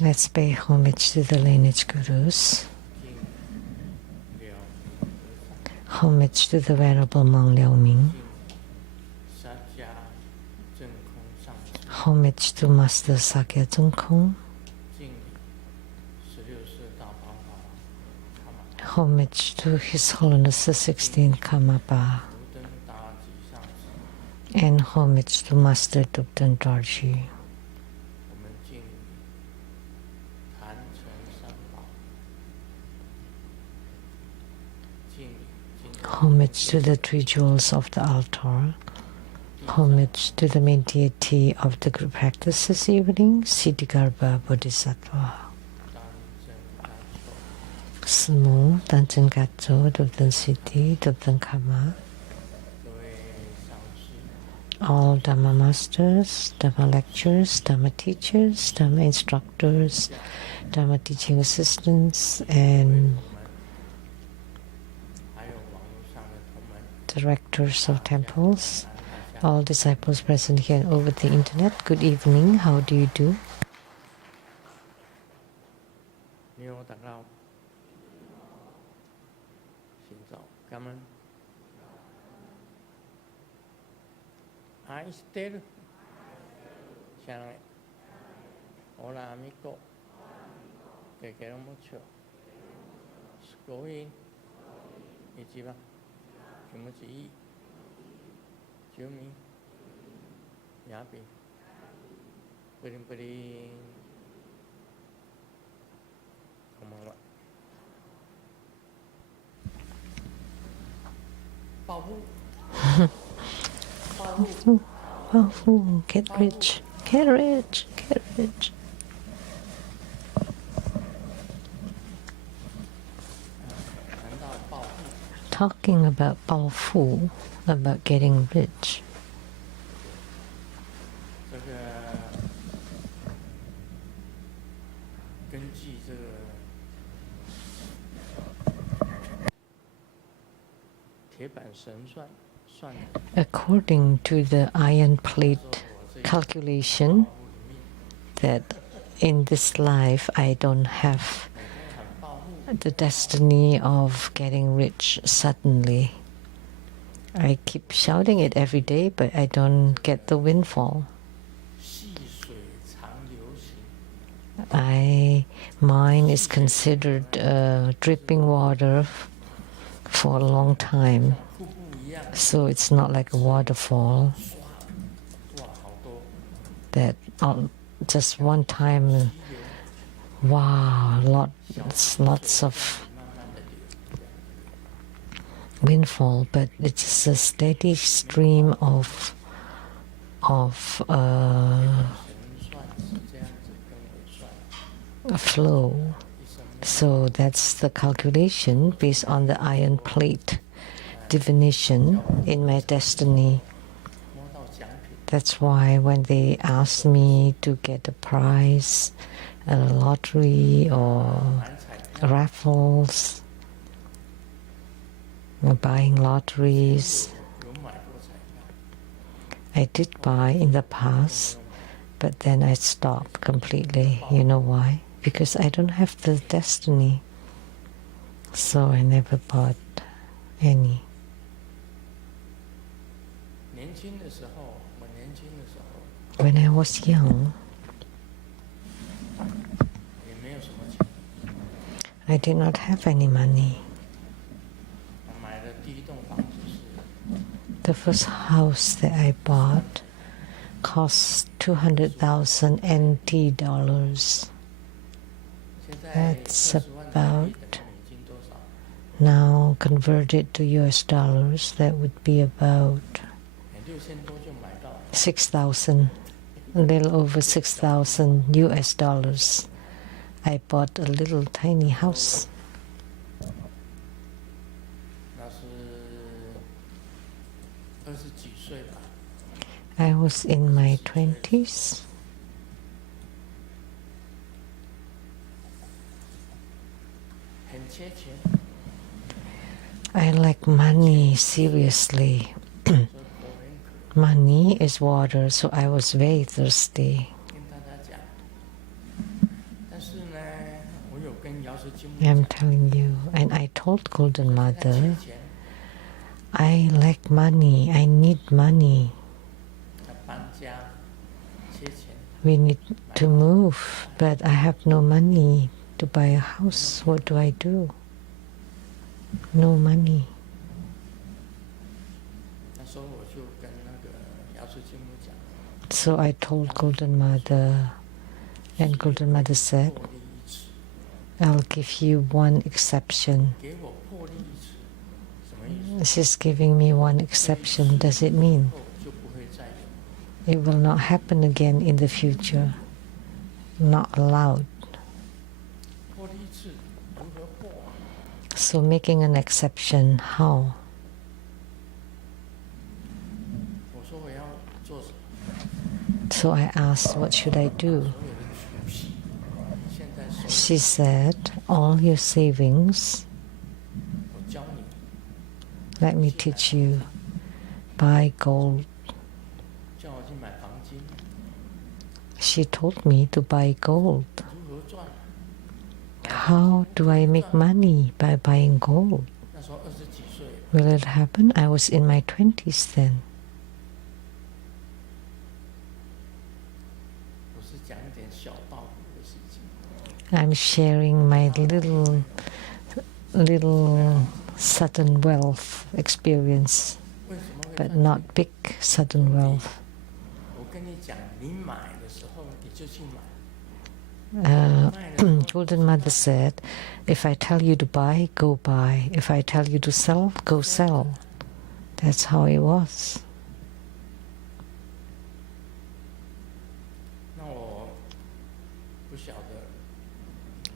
Let's pay homage to the lineage gurus. Homage to the Venerable Monk Liao Ming. Homage to Master Sakya Zhongkong. Homage to His Holiness the 16th Karmapa. And homage to Master Dubdan Dorji. Homage to the three jewels of the altar. Homage to the main deity of the group practice this evening, Siddhigarbha Bodhisattva. Smu, Danchen Gacho, Dubdan Siddhi, Dubdan Karma. All Dhamma masters, Dhamma lecturers, Dhamma teachers, Dhamma instructors, Dhamma teaching assistants, and directors of temples, all disciples present here and over the internet. Good evening. How do you do? Hola amigo, te quiero mucho. Scoin, Ichiba, Kimuchi, Jumi, Yapi, Purin Purin, Komawa. Powerful, get rich, get rich, get rich. Talking about powerful, about getting rich. According to the iron plate calculation, that in this life I don't have the destiny of getting rich suddenly. I keep shouting it every day, but I don't get the windfall. Mine is considered dripping water for a long time, so it's not like a waterfall that just one time, wow, lots of windfall, but it's a steady stream of a flow. So that's the calculation based on the iron plate divination in my destiny. That's why when they ask me to get a prize, a lottery or raffles, buying lotteries, I did buy in the past, but then I stopped completely. You know why? Because I don't have the destiny, so I never bought any. When I was young, I did not have any money. The first house that I bought cost 200,000 NT dollars. That's about, now converted to US dollars, that would be about 6,000, a little over 6,000 US dollars. I bought a little tiny house. I was in my 20s. I like money, seriously. Money is water, so I was very thirsty. I'm telling you. And I told Golden Mother, I lack money. I need money. We need to move, but I have no money to buy a house. What do I do? No money. So I told Golden Mother, and Golden Mother said, I'll give you one exception. She's giving me one exception. Does it mean it will not happen again in the future? Not allowed. So making an exception, how? So I asked, what should I do? She said, all your savings, let me teach you, buy gold. She told me to buy gold. How do I make money by buying gold? Will it happen? I was in my 20s then. I'm sharing my little sudden wealth experience, but not big sudden wealth. Golden Mother said, if I tell you to buy, go buy. If I tell you to sell, go sell. That's how it was.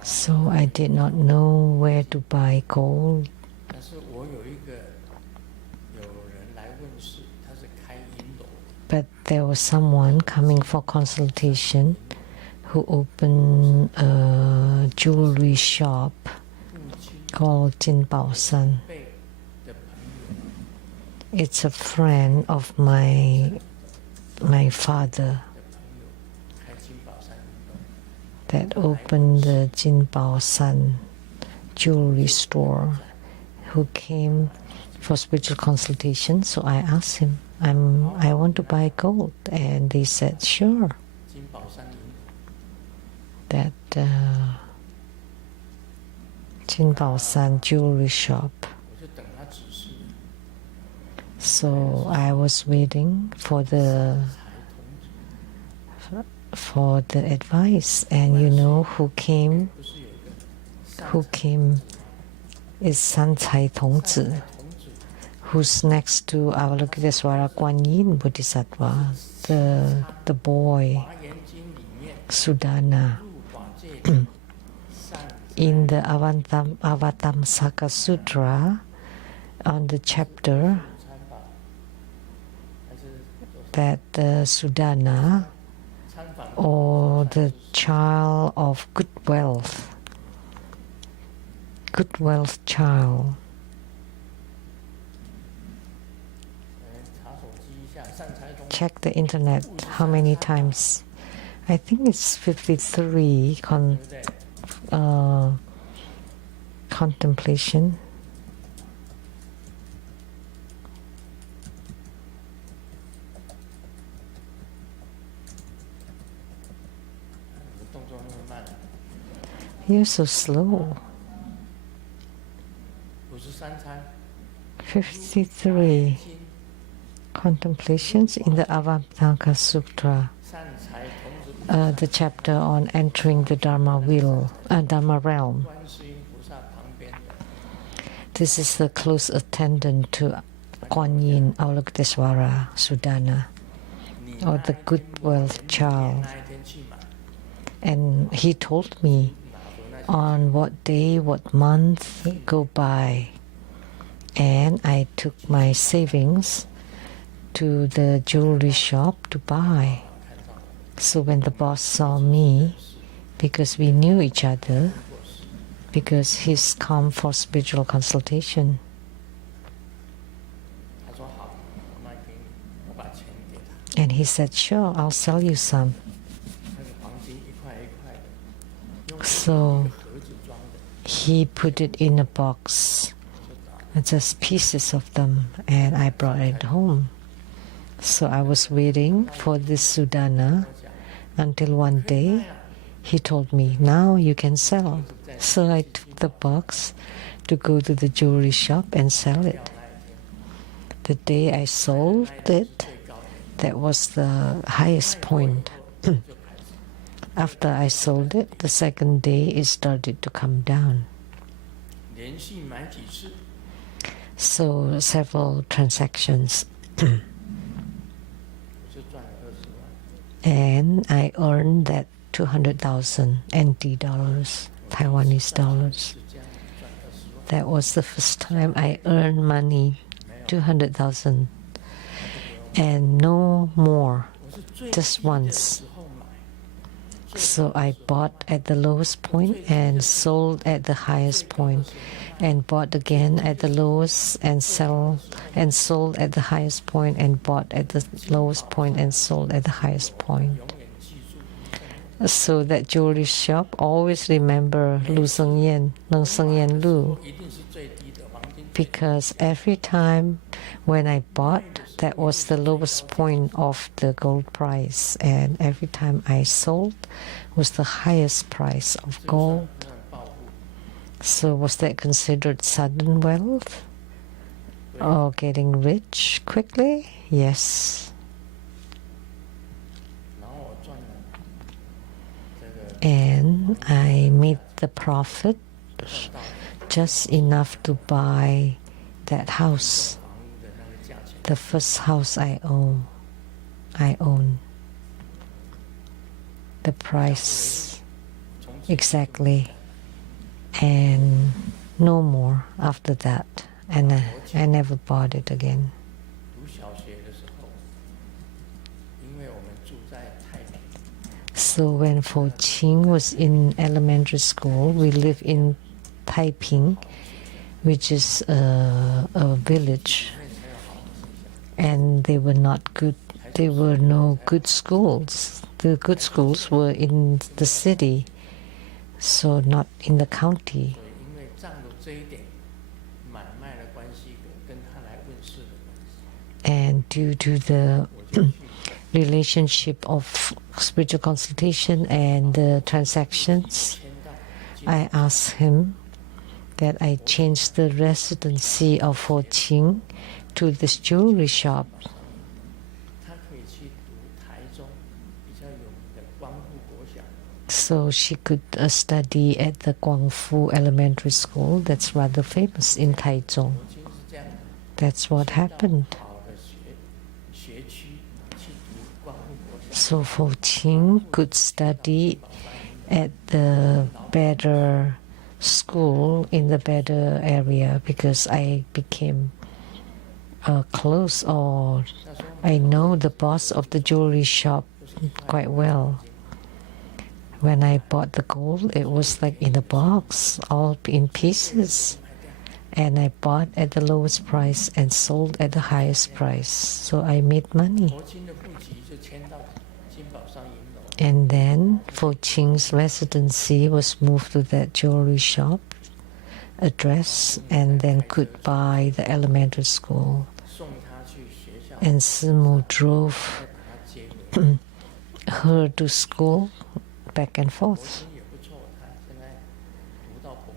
So I did not know where to buy gold. But there was someone coming for consultation who opened a jewelry shop called Jin Bao San. It's a friend of my father that opened the Jin Bao San jewelry store, who came for spiritual consultation. So I asked him, I want to buy gold, and they said sure. That Jin Bao San jewelry shop. So I was waiting for the advice, and you know who came? Who came is San Cai Tongzi, who's next to Avalokitesvara Kuan Yin Bodhisattva, the boy Sudana. In the Avatamsaka Sutra, on the chapter that Sudana, or the child of good wealth child, check the internet how many times. I think it's 53 contemplation. You're so slow. 53 contemplations in the Avatamsaka Sutra, the chapter on entering the Dharma realm. This is the close attendant to Kuan Yin, Avalokitesvara Sudana, or the good wealth child. And he told me on what day, what month go by. And I took my savings to the jewelry shop to buy. So when the boss saw me, because we knew each other, because he's come for spiritual consultation, and he said, sure, I'll sell you some. So he put it in a box, just pieces of them, and I brought it home. So I was waiting for this Sudana until one day he told me, now you can sell. So I took the box to go to the jewelry shop and sell it. The day I sold it, that was the highest point. After I sold it, the second day it started to come down. So several transactions. And I earned that 200,000 NT dollars, Taiwanese dollars. That was the first time I earned money, 200,000, and no more, just once. So I bought at the lowest point and sold at the highest point, and bought again at the lowest and sold at the highest point, and bought at the lowest point and sold at the highest point. So that jewelry shop always remember Lu Seng Yen, Neng Seng Yen Lu, because every time when I bought, that was the lowest point of the gold price, and every time I sold was the highest price of gold. So was that considered sudden wealth or getting rich quickly? Yes. And I made the profit just enough to buy that house, the first house I own. The price exactly, and no more after that, and I never bought it again. So when Fo Qing was in elementary school, we lived in Taiping, which is a village, and they were not good. There were no good schools. The good schools were in the city, so not in the county. And due to the relationship of spiritual consultation and the transactions, I asked him that I change the residency of Fo Qing to this jewelry shop. So she could study at the Guangfu Elementary School, that's rather famous in Taichung. That's what happened. So Fo Qing could study at the better school in the better area because I became close, or I know the boss of the jewelry shop quite well. When I bought the gold, it was like in a box, all in pieces. And I bought at the lowest price and sold at the highest price. So I made money. And then Fo Qing's residency was moved to that jewelry shop address, and then could buy the elementary school. And Simu drove her to school back and forth.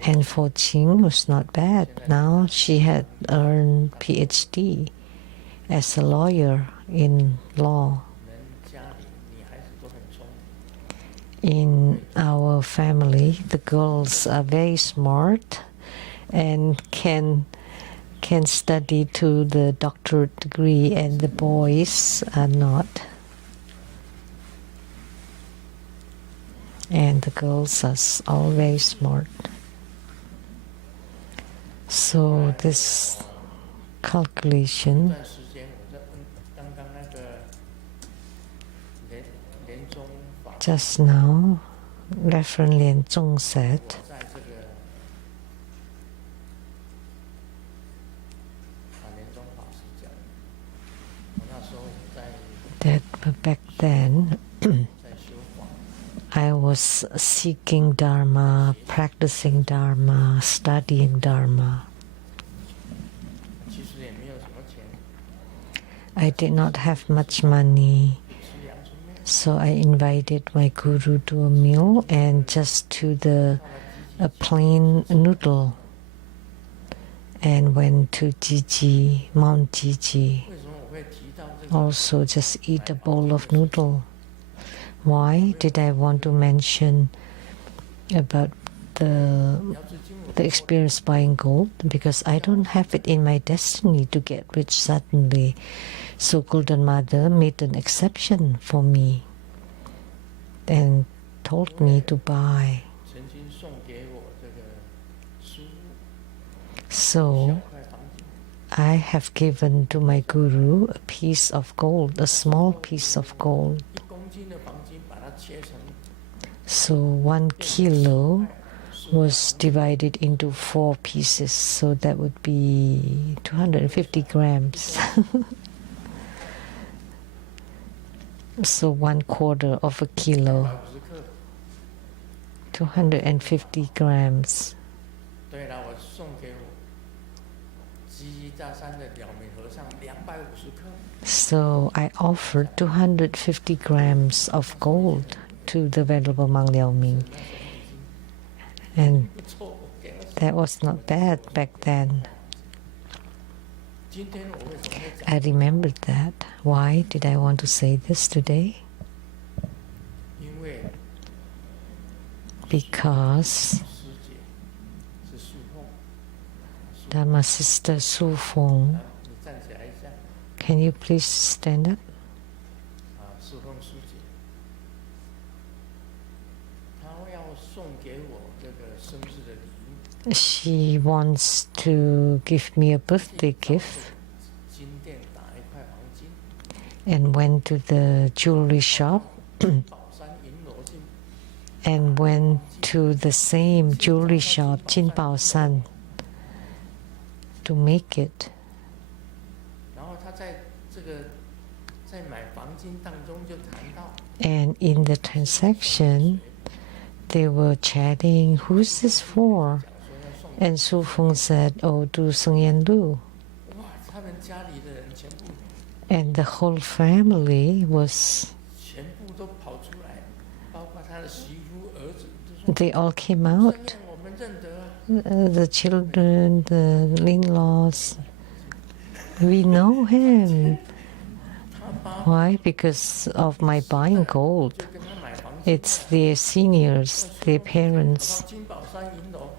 And Fo Qing was not bad. Now she had earned PhD as a lawyer in law. In our family, the girls are very smart and can study to the doctorate degree, and the boys are not. And the girls are all very smart. So this calculation just now, Reverend Lien Zhong said that back then I was seeking Dharma, practicing Dharma, studying Dharma. 其实也没有什么钱， I did not have much money, 吃阳春面， so I invited my guru to a meal and just to a plain noodle, and went to Jiji, Mount Jiji. 为什么我会提到这个？ Also just eat a bowl of noodle. Why did I want to mention about the experience buying gold? Because I don't have it in my destiny to get rich suddenly. So Golden Mother made an exception for me and told me to buy. 曾经送给我这个书， So 小块黄金， I have given to my guru a piece of gold, a small piece of gold. 1公斤的黄金，把它切成 So 1 kilo was divided into 4 pieces, so that would be 250 grams. So 1/4 of a kilo, 150克。 250 grams. 对了，我送给我鸡大山的了明和尚250克， So I offered 250 grams of gold to the Venerable Mang Liao Ming. And 不错，我给了。 that was not bad back then. 今天我为什么会讲？ I remembered that. Why did I want to say this today? 因为 Because 师姐是素凤， Dharma Sister Su Feng, 你站起来一下。 can you please stand up? 素凤师姐，她要送给我这个生日的礼物， She wants to give me a birthday gift 金店打1块黄金， and went to the jewelry shop 宝山银罗金， and went to the same jewelry shop, Jin Bao San, to make it. 然后她在这个在买黄金当中就谈到。 And in the transaction, they were chatting, who's this for? And Su Feng said, oh, to Seng Yan Lu. 哇，他们家里的人全部 And the whole family was, 全部都跑出来，包括他的媳妇、儿子，都说 they all came 圣 out, 愿我们认得啊。 the children, the in-laws. We know him. 他爸 Why? Because of my buying gold. 就跟他买房子， It's their seniors, their parents. 金宝山银楼。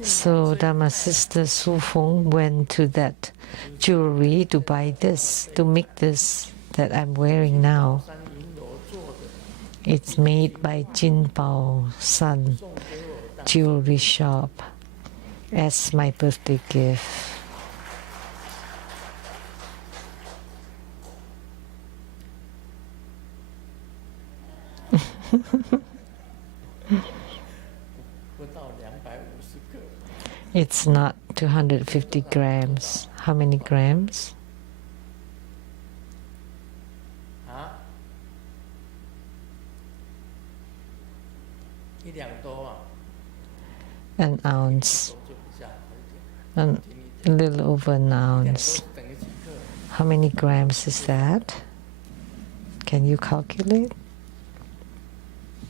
So Dharma Sister Su Feng went to that jewelry to buy this, to make this that I'm wearing now. 山银楼做的， It's made by Jin Bao San 送给我当 Jewelry Shop as my birthday gift. 不到250克， It's not 250 grams. How many grams? 啊，1两多啊， An ounce. 就比较好一点。 A little over an 2两多 ounce. 是等于几克？ How many grams is that? Can you calculate?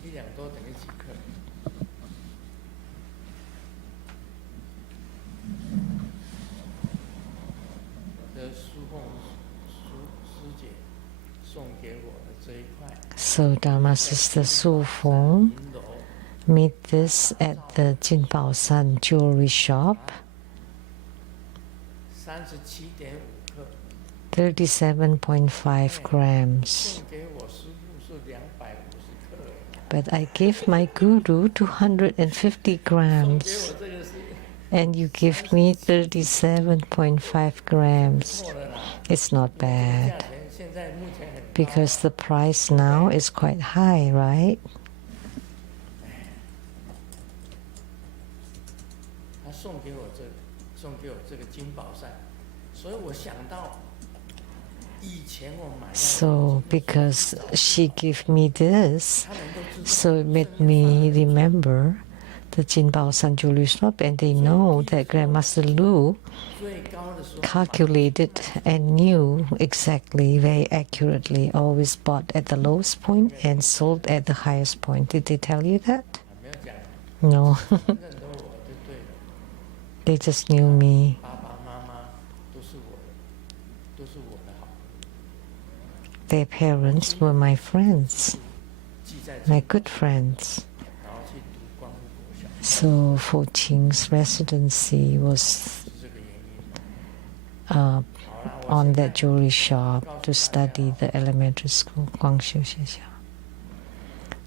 1两多等于几克？这书凤师姐送给我的这一块 So Dharma Sister Su Feng 银楼， made this at the Jin Bao San Jewelry Shop. 37.5克， 37.5 grams. 送给我师父是250克， But I gave my guru 250 送给 grams, 我这个是 and you give me 37.5 grams. 错了啦。 It's not 价 bad 钱现在目前很高， because the price now is quite high, right? 他送给我这个金宝山，所以我想到以前我买那个 So because she gave me this, 他们都知道 So it made me remember the Jinbao Sanjuli shop, and they know that Grandmaster Lu calculated and knew exactly, very accurately, always bought at the lowest point and sold at the highest point. Did they tell you that? 没有讲， No. 认得我就对了。 They just knew me. 爸爸妈妈都是我的好朋友。 Their parents were my friends, 记在 my good friends. 然后去读光复国小， So Fu Qing's residency was 是这个原因。 uh, 好啦，我 on 现在 that jewelry shop to study the elementary school, Guangxiu Xiexia.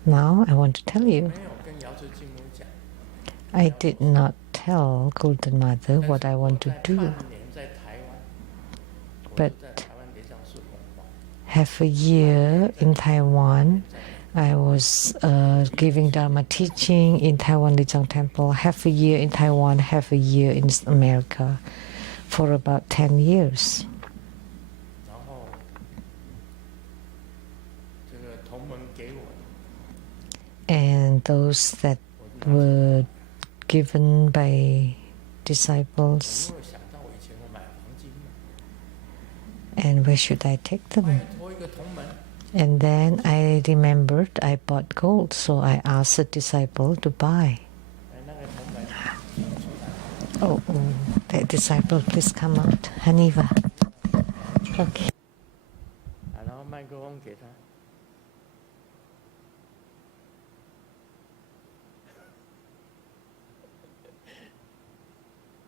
Now I want to tell you, 没有跟瑶池金母讲， I did not tell Golden Mother 但 what 是 I 我 want to 在 do, 半年在台湾，我 but 就在台湾联想寺弘法。 half a year in Taiwan, I was giving Dharma teaching in Taiwan Lijiang Temple, half a year in Taiwan, half a year in America, for about 10 years. 然后这个同门给我的， And those that were given by 我 disciples, 因为想到我以前我买黄金嘛， and where should I take 拜 them? 托一个同门， And then I remembered I bought gold, so I asked a disciple to buy. 那个同门出来， Oh, that disciple, please come out. Haniva. Okay. 然后麦克风给他。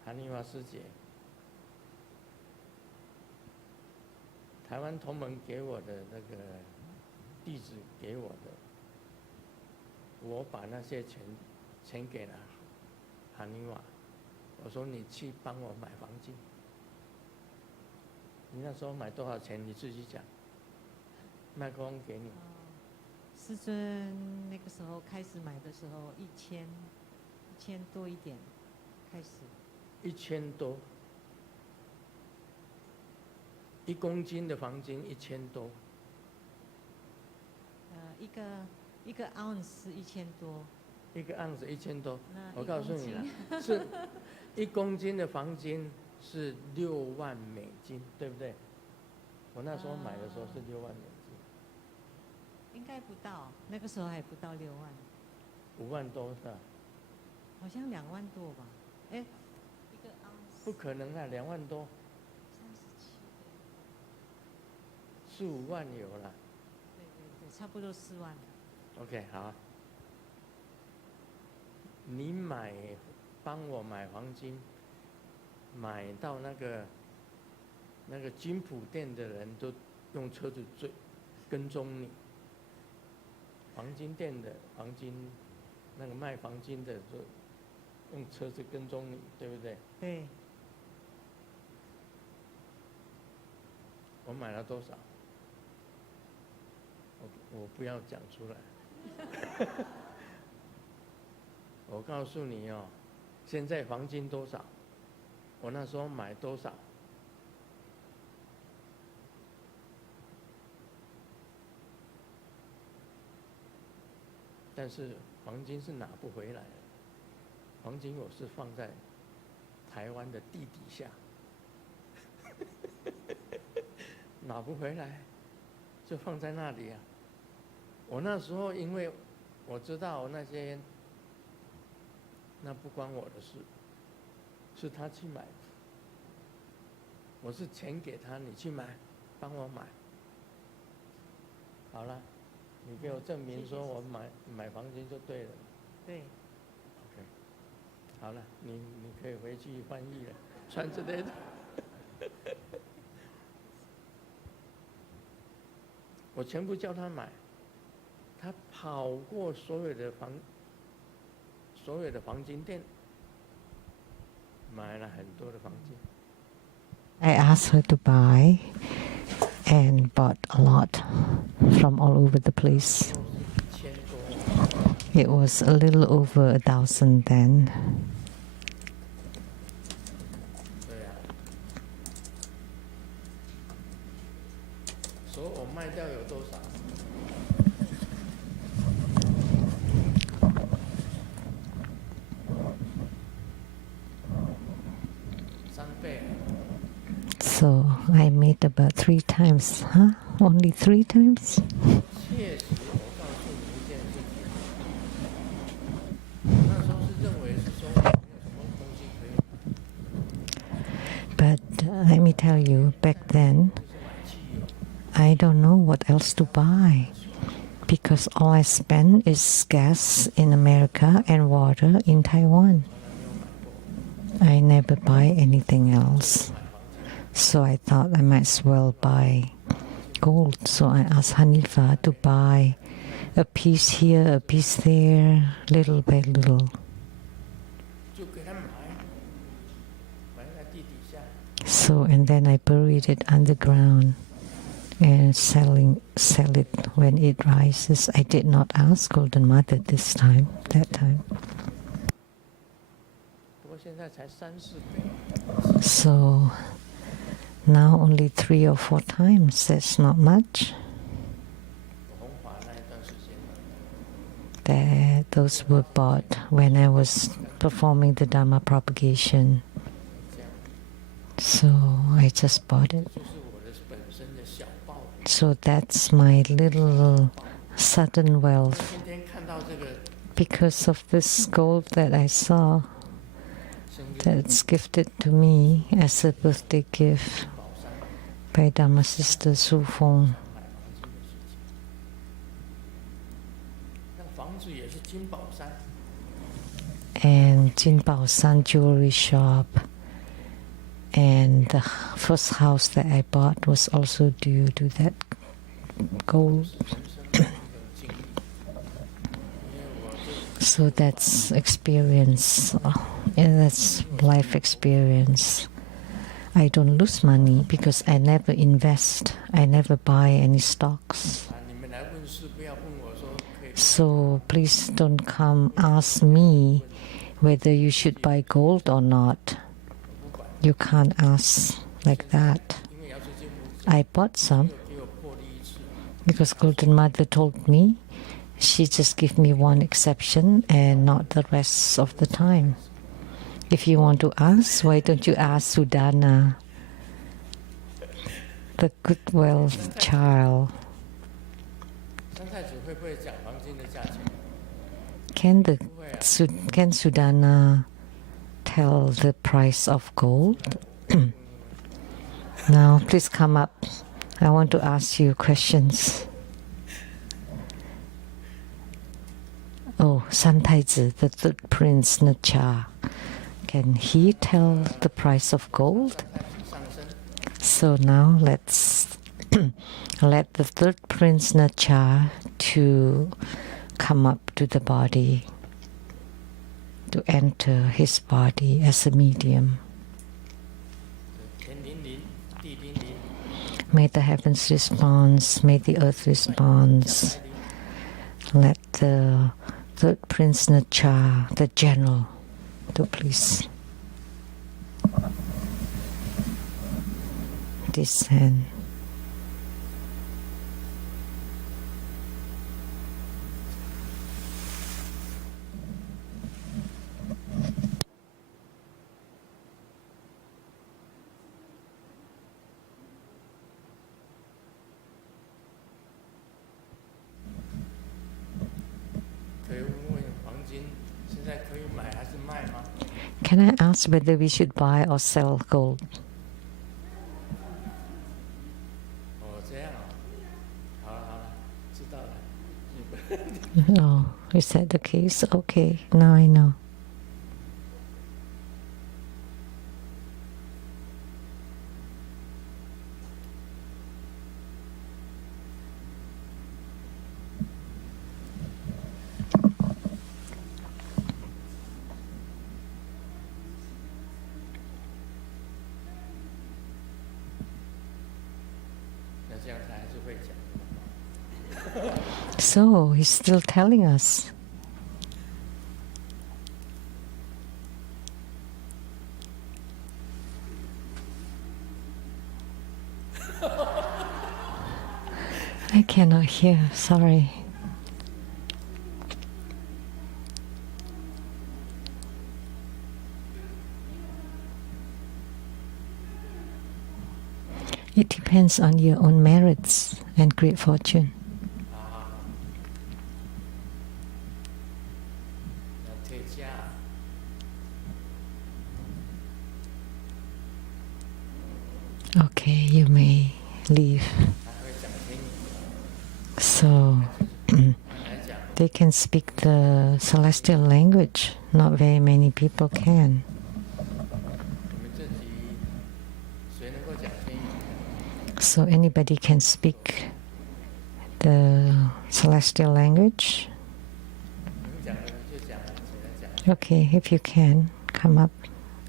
韩丽华师姐，台湾同门给我的那个地址给我的，我把那些钱给了韩丽华，我说你去帮我买黄金。你那时候买多少钱？你自己讲。麦克风给你。师尊那个时候开始买的时候，1000多一点，开始。1000多，1公斤的黄金1000多。一个盎司1000多。1个盎司1000多。那我告诉你了，是1公斤的黄金是6万美金，对不对？我那时候买的时候是6万美金。应该不到，那个时候还不到6万。5万多是吧？好像2万多吧？哎，一个盎司。不可能啊，2万多。37。4、5万有了。对，差不多4万。OK， 好。你帮我买黄金，买到那个金浦店的人都用车子跟踪你。黄金店的黄金，那个卖黄金的就用车子跟踪你，对不对？对。我买了多少？我不要讲出来。我告诉你哦，现在黄金多少？我那时候买多少？但是黄金是拿不回来的，黄金我是放在台湾的地底下，拿不回来，就放在那里啊。我那时候因为我知道那些，那不关我的事，是他去买的，我是钱给他，你去买，帮我买，好了。你给我证明说我买黄金就对了。对。OK， 好了，你可以回去翻译了，穿之类的。我全部叫他买，他跑过所有的黄金店，买了很多的黄金。I asked her to buy and bought a lot from all over the place. It was a little over 1,000 then. 对啊，所以我卖掉有多少？ it about 3 times. Huh? Only 3 times? 切实，我告诉你一件事情，那时候是认为是说没有什么东西可以买， But let me tell you, back then, 就是买汽油， I don't know what else to buy because all I spend is gas in America and water in Taiwan. 从来没有买过， I never buy anything else. 买黄金， So I thought I might as well buy gold. So I asked Hanifa to buy a piece here, a piece there, little by little. 就给他买，埋在地底下， So and then I buried it underground and sell it when it rises. I did not ask Golden Mother this time, that time. 不过现在才3、4倍， So now only 3 or 4 times. That's not much. 红华那一段时间， Those were bought when I was performing the Dharma propagation. 这样 So I just bought it. 就是我的本身的小报。 So that's my little sudden wealth 今天看到这个 because of this gold that I saw 生日 that's gifted to me as a birthday gift 宝山 by Dharma Sister Su Feng. 买黄金的事情，那房子也是金宝山， And Jin Bao San jewelry shop. And the first house that I bought was also due to that gold. 人生的一种经历。因为我这 So that's experience. And that's life experience. I don't lose money because I never invest. I never buy any stocks. 你们来问事，不要问我说可以。 So please don't come ask me whether you should buy gold or not. 我不管， You can't ask like that. 因为要是金不 I bought some 给我破例一次， because Golden Mother told me she just give me one exception and not the rest of the time. If you want to ask, why don't you ask Sudana, the good wealth child? 三太子会不会讲黄金的价钱？ Can 不会啊， can Sudana tell the price of gold? Now, please come up. I want to ask you questions. Oh, San Taizi, the third prince Nacha. Can he tell the price of gold? 太子上升， So now let's let the third prince Nacha to come up to the body, to enter his body as a medium. 天灵灵，地灵灵， May the heavens respond, may the earth respond. 来灵， Let the third prince Nacha, the general, to please descend. Can I ask whether we should buy or sell gold? 哦，这样啊，好了好了，知道了。 Oh, is that the case? Okay, now I know. So he's still telling us. I cannot hear, sorry. It depends. depends on your own merits and great fortune. Okay, you may leave. So they can speak the celestial language. Not very many people can. So anybody can speak the celestial language. Okay, if you can, come up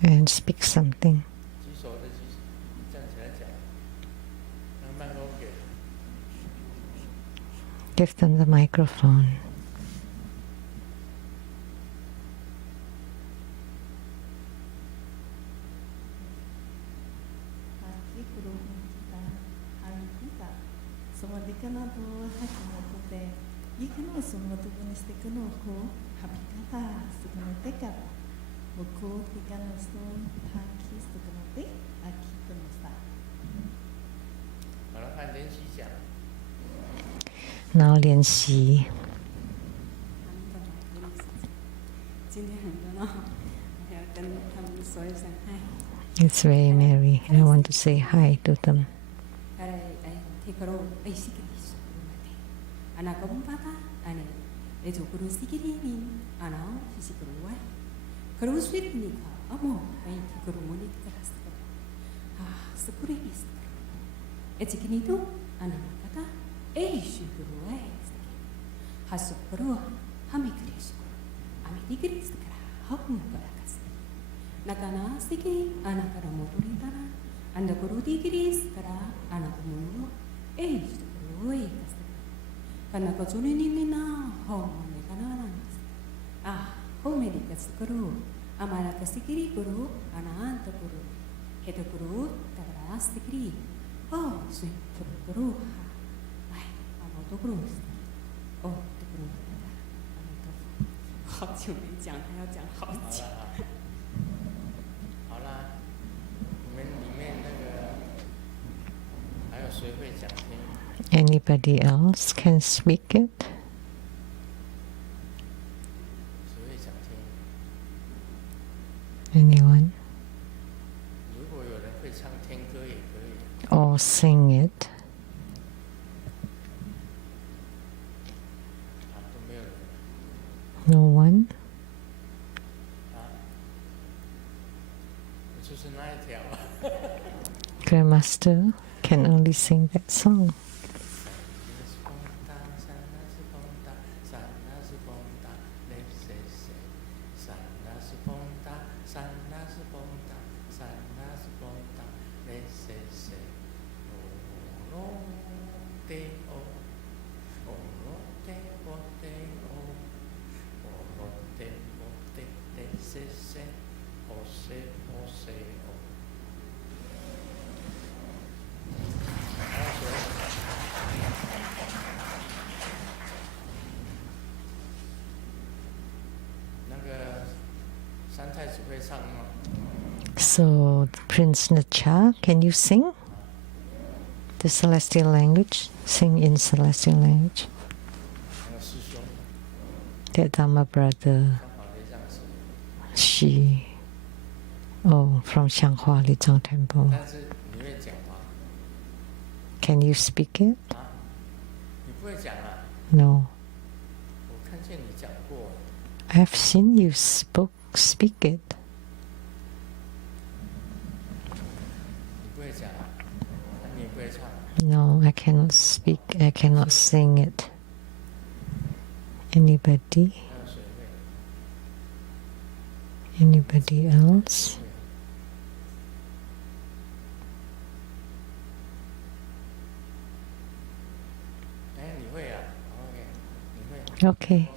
and speak something. Give them the microphone. Now 练习。It's very merry. I want to say hi to them. Anybody else can speak it? Anyone? Or sing it? No one? Grandmaster can only sing that song. So, Prince Nacha, can you sing the celestial language? Sing in celestial language. That Dharma brother, from Xianghua Lizhang Temple. Can you speak it? No. I've seen you speak it. No, I cannot speak. I cannot sing it. Anybody? Anybody else? Okay.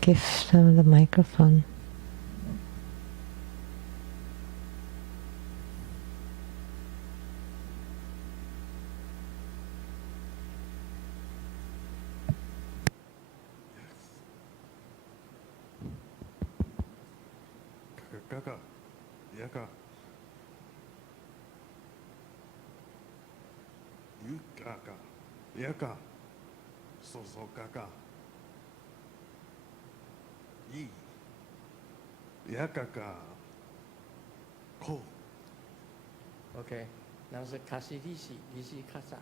Give them the microphone. ka, yaka, so kaka, yi, yaka ka, ko. OK，然后是卡西利西，利西卡萨。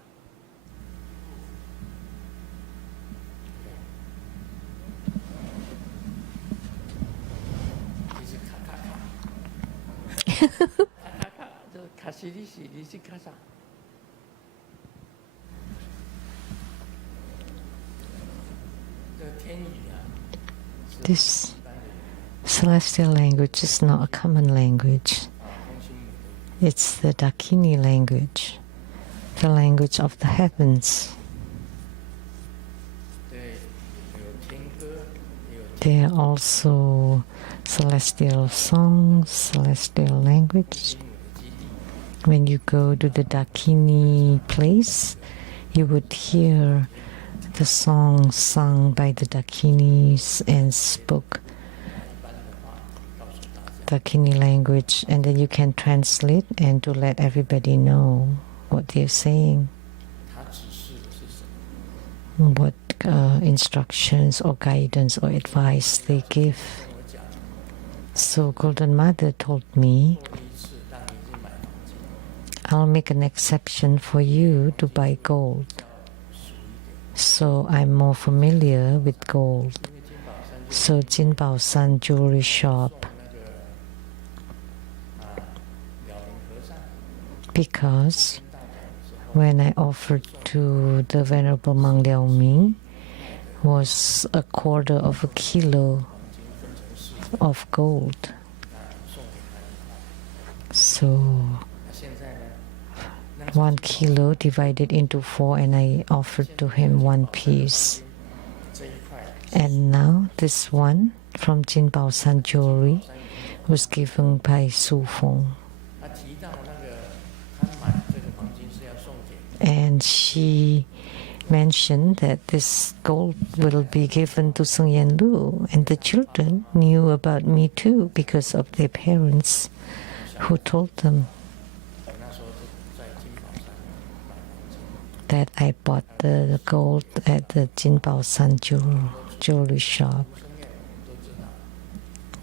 利西卡卡卡，卡卡卡，就是卡西利西，利西卡萨。这个天语啊。This celestial language is not a common language. It's the Dakini language, the language of the heavens. There are also celestial songs, celestial language. When you go to the Dakini place, you would hear the songs sung by the Dakinis and spoke Dakini language, and then you can translate and to let everybody know what they're saying, what instructions or guidance or advice they give. So Golden Mother told me, I'll make an exception for you to buy gold. So I'm more familiar with gold. So Jinbao San Jewelry Shop, because when I offered to the Venerable Mang Liao Ming was 1/4 of a kilo of gold. So 1 kilo divided into 4, and I offered to him 1 piece. And now this one from Jinbao San Jewelry was given by Su Feng. And she mentioned that this gold will be given to Seng Yen Lu, and the children knew about me too because of their parents who told them that I bought the gold at the Jinbao San Jewelry Shop.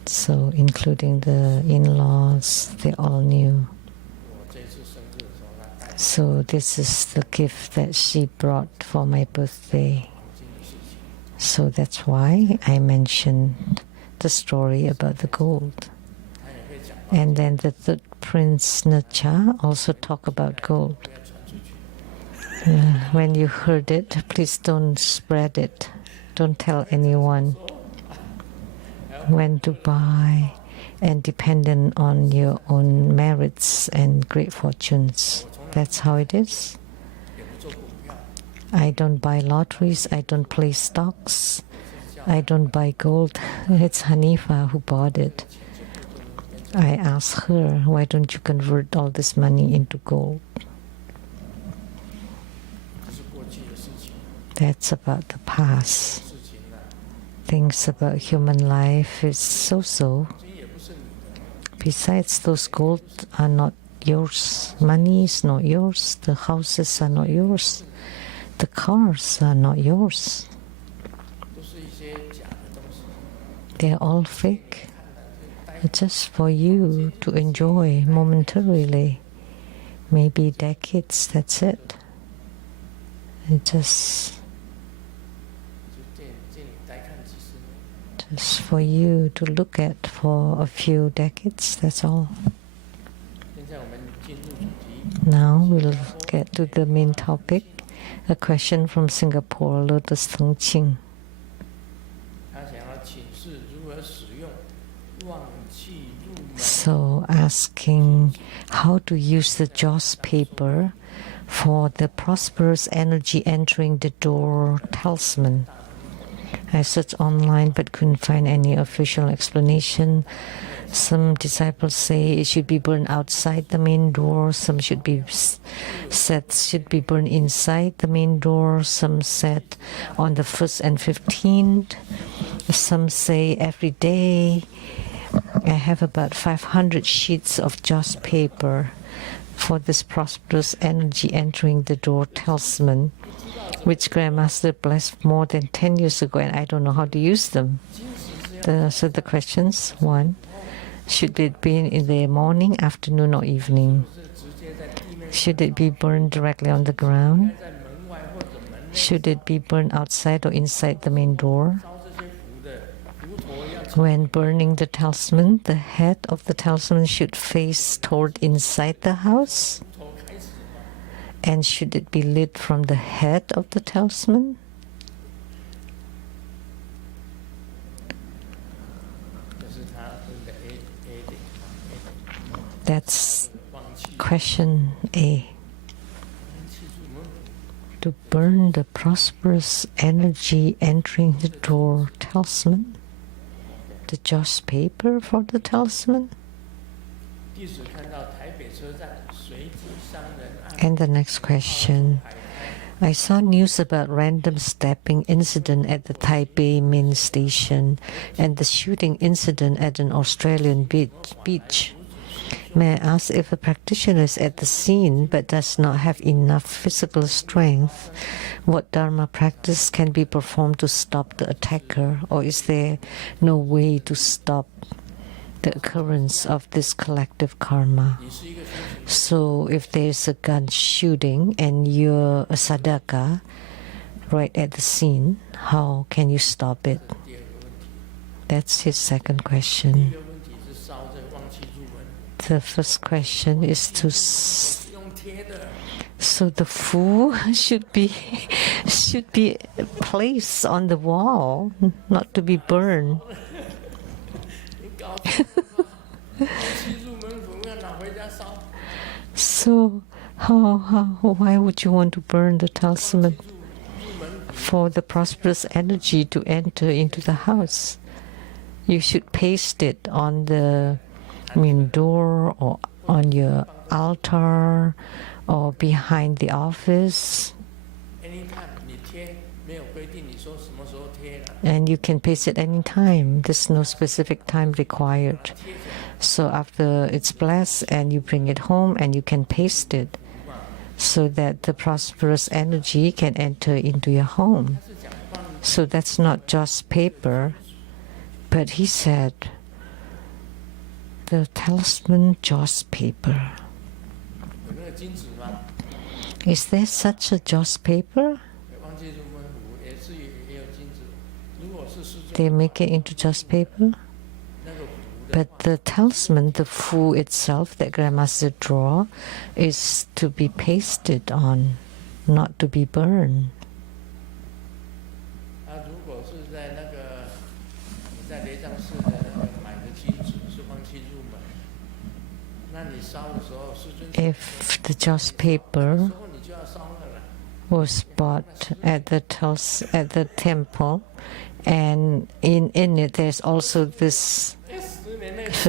So including the in-laws, they all knew. So this is the gift that she brought for my birthday. So that's why I mentioned the story about the gold. And then the third Prince Necha also talked about gold. When you heard it, please don't spread it. Don't tell anyone when to buy, and dependent on your own merits and great fortunes. That's how it is. I don't buy lotteries, I don't play stocks, I don't buy gold. It's Hanifa who bought it. I asked her, why don't you convert all this money into gold? That's about the past. Things about human life is so-so. Besides, those gold are not yours. Money is not yours. The houses are not yours. The cars are not yours. They're all fake. Just for you to enjoy momentarily. Maybe decades, that's it. Just for you to look at for a few decades, that's all. Now we'll get to the main topic. A question from Singapore, Lotus Thong Ching. So asking how to use the joss paper for the prosperous energy entering the door talisman. I searched online but couldn't find any official explanation. Some disciples say it should be burned outside the main door. Some should be burned inside the main door. Some said on the 1st and 15th. Some say every day. I have about 500 sheets of joss paper, for this prosperous energy entering the door talisman, which Grandmaster blessed more than 10 years ago, and I don't know how to use them. So the questions: 1. Should it be in the morning, afternoon, or evening? Should it be burned directly on the ground? Should it be burned outside or inside the main door? When burning the talisman, the head of the talisman should face toward inside the house? And should it be lit from the head of the talisman? That's question A. To burn the prosperous energy entering the door talisman? The joss paper for the talisman? And the next question. I saw news about random stabbing incident at the Taipei main station and the shooting incident at an Australian beach. May I ask, if a practitioner is at the scene but does not have enough physical strength, what Dharma practice can be performed to stop the attacker, or is there no way to stop the occurrence of this collective karma? So if there's a gun shooting and you're a sadhaka right at the scene, how can you stop it? That's his second question. The first question is so the fu should be placed on the wall, not to be burned. So why would you want to burn the talisman? For the prosperous energy to enter into the house. You should paste it on the main door or on your altar or behind the office. And you can paste it anytime. There's no specific time required. So after it's blessed and you bring it home and you can paste it so that the prosperous energy can enter into your home. So that's not just paper, but he said the talisman joss paper. Is there such a joss paper? They make it into joss paper? But the talisman, the fu itself that Grandmaster draw, is to be pasted on, not to be burned. If the joss paper was bought at the temple, and in it there's also this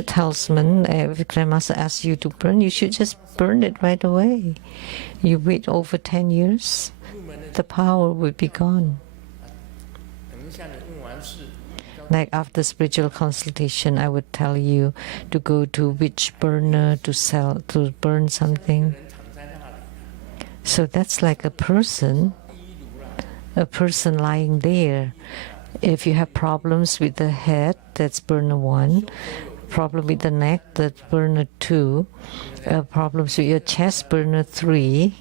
talisman, if Grandmaster asks you to burn, you should just burn it right away. You wait over 10 years, the power will be gone. Like after spiritual consultation, I would tell you to go to which burner to burn something. So that's like a person lying there. If you have problems with the head, that's burner 1. Problem with the neck, that's burner 2. Problems with your chest, burner 3.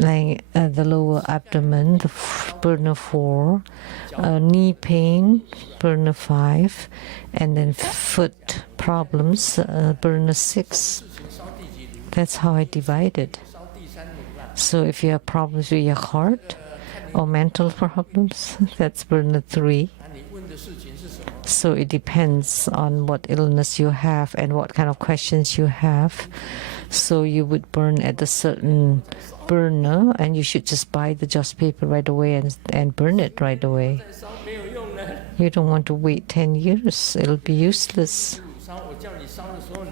Like the lower abdomen, the burner 4, knee pain, burner 5, and then foot problems, burner 6. That's how I divide it. So if you have problems with your heart or mental problems, that's burner 3. So it depends on what illness you have and what kind of questions you have. So you would burn at a certain burner, and you should just buy the joss paper right away and burn it right away. You don't want to wait 10 years. It'll be useless.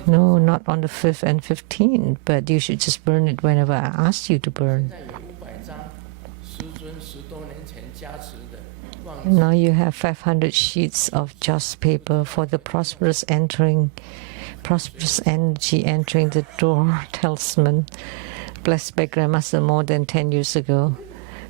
No, not on the 5th and 15th, but you should just burn it whenever I ask you to burn. Now you have 500 sheets of joss paper for the prosperous energy entering the door talisman, blessed by Grandmaster more than 10 years ago.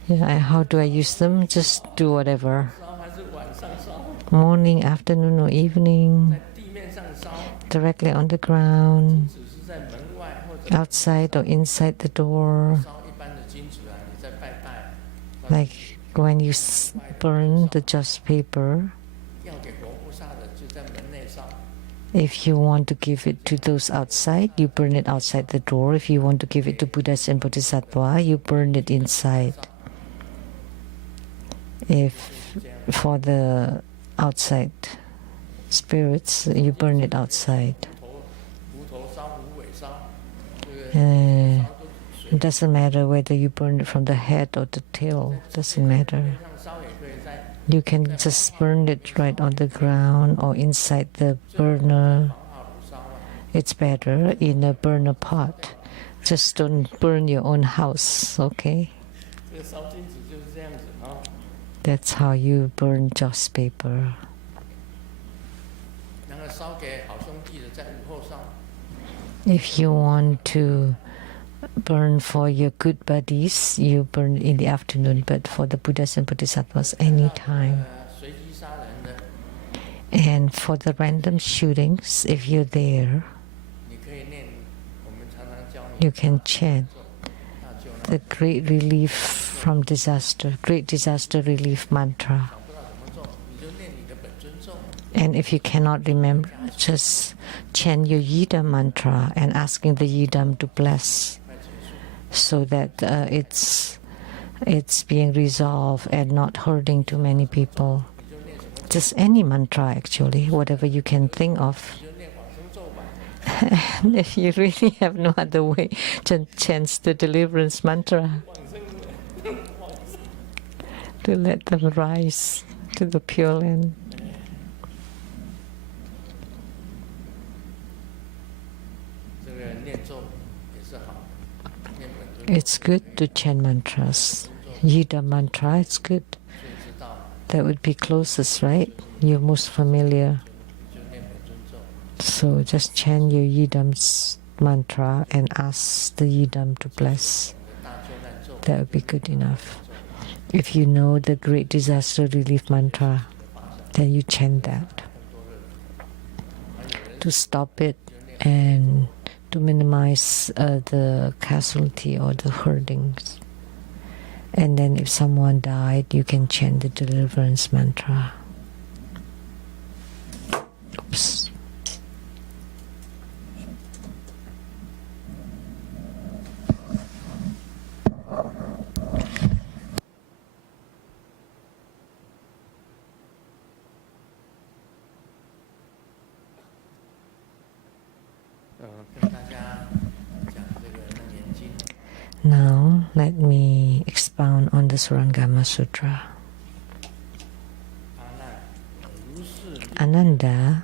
Yeah, how do I use them? Just do whatever. 烧还是晚上烧？ Morning, afternoon, or evening, 在地面上烧， directly on the ground, 只是在门外或者 outside or inside the door. 烧一般的金纸啊，你在拜拜， Like when you burn the joss paper, 要给活菩萨的就在门内烧。 if you want to give it to those outside, you burn it outside the door. If you want to give it to Buddhas and Bodhisattva, you burn it inside. If for the outside spirits, you burn it outside. 无头烧、无尾烧，这个烧都随 It doesn't matter whether you burn it from the head or the tail. Doesn't matter. 上烧也可以在 You can just burn it right on the ground or inside the burner. 泡炉烧啊。 It's better in a burner pot. Just don't burn your own house, okay? 这个烧金纸就是这样子啊。 That's how you burn joss paper. 然后烧给好兄弟的，在午后烧。 If you want to burn for your good buddies, you burn in the afternoon, but for the Buddhas and Bodhisattvas, anytime. 随机杀人的， And for the random shootings, if you're there, 你可以念我们常常教你 you can chant 大救难。 the great relief from disaster, great disaster relief mantra. 想不到怎么做，你就念你的本尊咒。 And if you cannot remember, just chant your Yidam mantra and asking the Yidam to bless, 快结束。 so that it's being resolved and not hurting too many people. 你就念什么？ Just any mantra, actually, whatever you can think of. 你就念往生咒吧。 And if you really have no other way, just chant the deliverance mantra 往生，往生。 to let them rise to the Pure Land. 这个念咒也是好的，念本尊咒。 It's good to chant mantras. Yidam mantra, it's good. 最知道， That would be closest, right? You're most familiar. 就念本尊咒。 So just chant your Yidam's mantra and ask the Yidam to bless. 你的大救难咒。 That would be good enough. If you know the great disaster relief mantra, then you chant that to stop it and to minimize the casualty or the hurtings. And then if someone died, you can chant the deliverance mantra. Oops. Now let me expound on the Surangama Sutra. Ananda,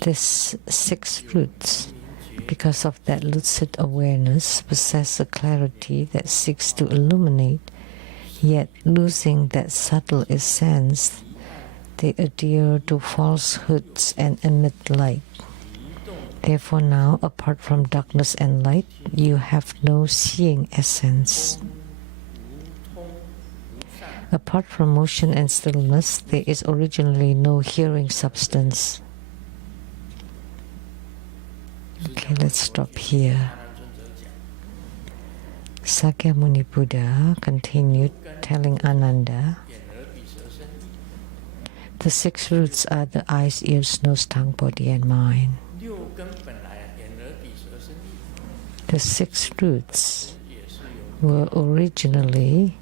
these 6 roots, because of that lucid awareness, possess a clarity that seeks to illuminate, yet losing that subtle essence, they adhere to falsehoods and emit light. Therefore now, apart from darkness and light, you have no seeing essence. Apart from motion and stillness, there is originally no hearing substance. Okay, let's stop here. Sakyamuni Buddha continued telling Ananda, the 6 roots are the eyes, ears, nose, tongue, body, and mind. The 6 roots were originally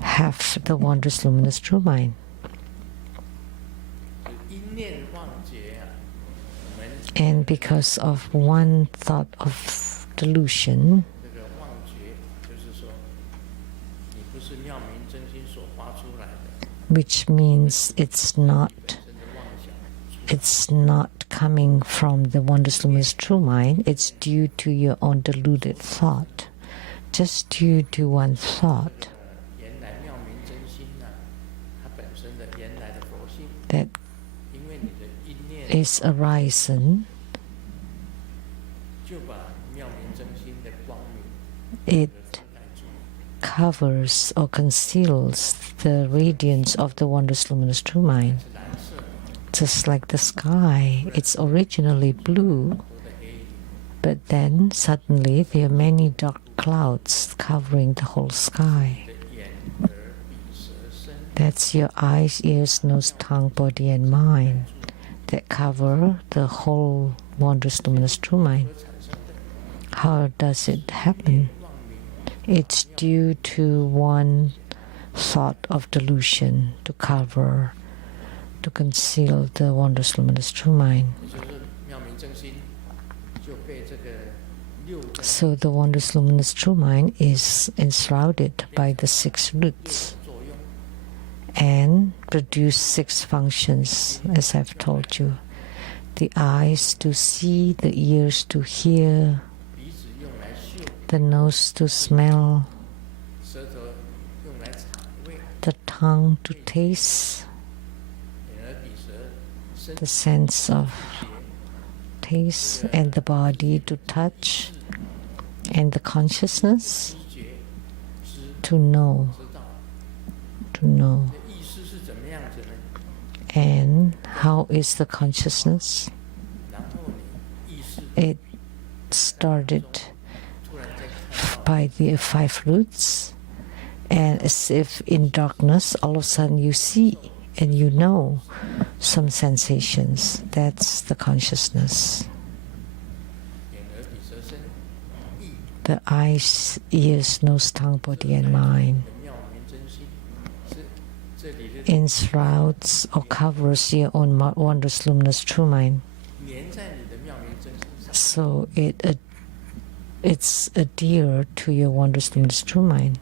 have the wondrous luminous true mind. And because of one thought of delusion, which means it's not coming from the wondrous luminous true mind, it's due to your own deluded thought. Just due to one thought, that 因为你的一念 is arisen, 就把妙明真心的光明 it 遮盖住。 covers or conceals the radiance of the wondrous luminous true mind. 是蓝色 Just like the sky, it's originally blue, 多的黑影， but then suddenly there are many dark clouds covering the whole sky. 你的眼、耳、鼻、舌、身 That's your eyes, ears, nose, tongue, body, and mind that cover the whole wondrous luminous true mind. 所产生的 How does it happen? 妄明， It's due to one thought of delusion to cover, to conceal the wondrous luminous true mind. 也就是妙明真心就被这个六根 So the wondrous luminous true mind is enshrouded by the 6 roots 作用， and produce 6 functions, as I've told you. The eyes to see, the ears to hear, 鼻子用来嗅， the nose to smell, 舌头用来尝味， the tongue to taste, 眼、耳、鼻、舌、身 the sense of 觉， taste, and the body to touch, and the consciousness 知觉、知 to know, 知道。 to know. 这意识是怎么样子呢？ And how is the consciousness? 然后你意识 It started 突然间看到 by the 5 roots, and as if in darkness, all of a sudden you see and you know some sensations. That's the consciousness. 眼、耳、鼻、舌、身、意 The eyes, ears, nose, tongue, body, and mind 的妙明真心，是这里的 enshrouds or covers your own wondrous luminous true mind. 粘在你的妙明真心上， So it's adhere to your wondrous luminous true mind.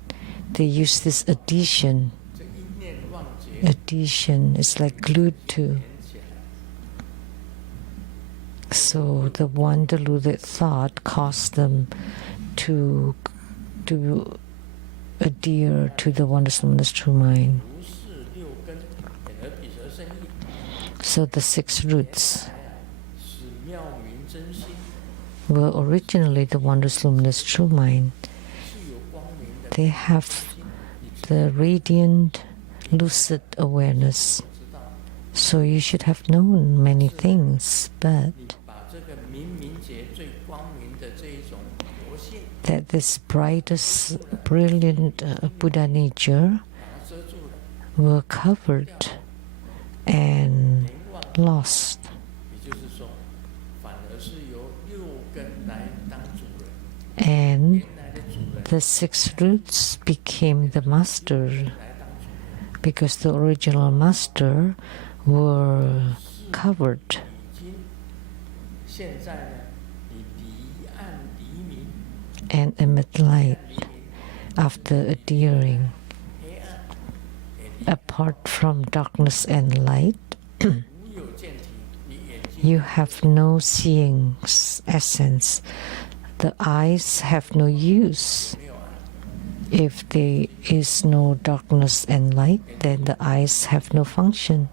They use this adhesion. 这一念忘结 Adhesion is like glued to. 粘起来， So the one deluded thought caused them to adhere to the wondrous luminous true mind. 如是六根，眼、耳、鼻、舌、身、意， So the 6 roots 是妙明真心， were originally the wondrous luminous true mind. 是有光明的 They have 心，你知 the radiant lucid awareness. 道， So you should have known many things, but 你把这个明明洁最光明的这一种活性， that this brightest, brilliant Buddha nature 把它遮住了， were covered and 凝望， lost. 也就是说，反而是由六根来当主人， And 原来的主人 the 6 roots became the master 来当主人， because the original master were covered. 已经现在呢，你离暗离明， And emit light 离明 after adhering. 黑暗，也离 Apart from darkness and light, 无有见体，你眼睛 you have no seeing essence. The eyes have no use. 没有暗， If there is no darkness and light, then the eyes have no function.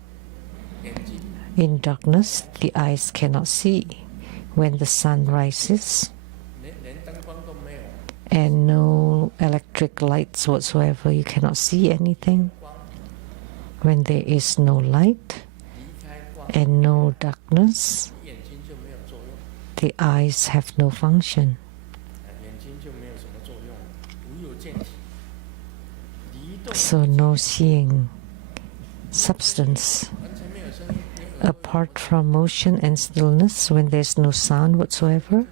眼睛 In darkness, the eyes cannot see. When the sun rises 连灯光都没有， and no electric lights whatsoever, you cannot see anything. 光 When there is no light 离开光， and no darkness, 眼睛就没有作用， the eyes have no function. 眼睛就没有什么作用，无有见体，离动 So no seeing substance. 完全没有声音，连耳朵 Apart from motion and stillness, when there's no sound whatsoever,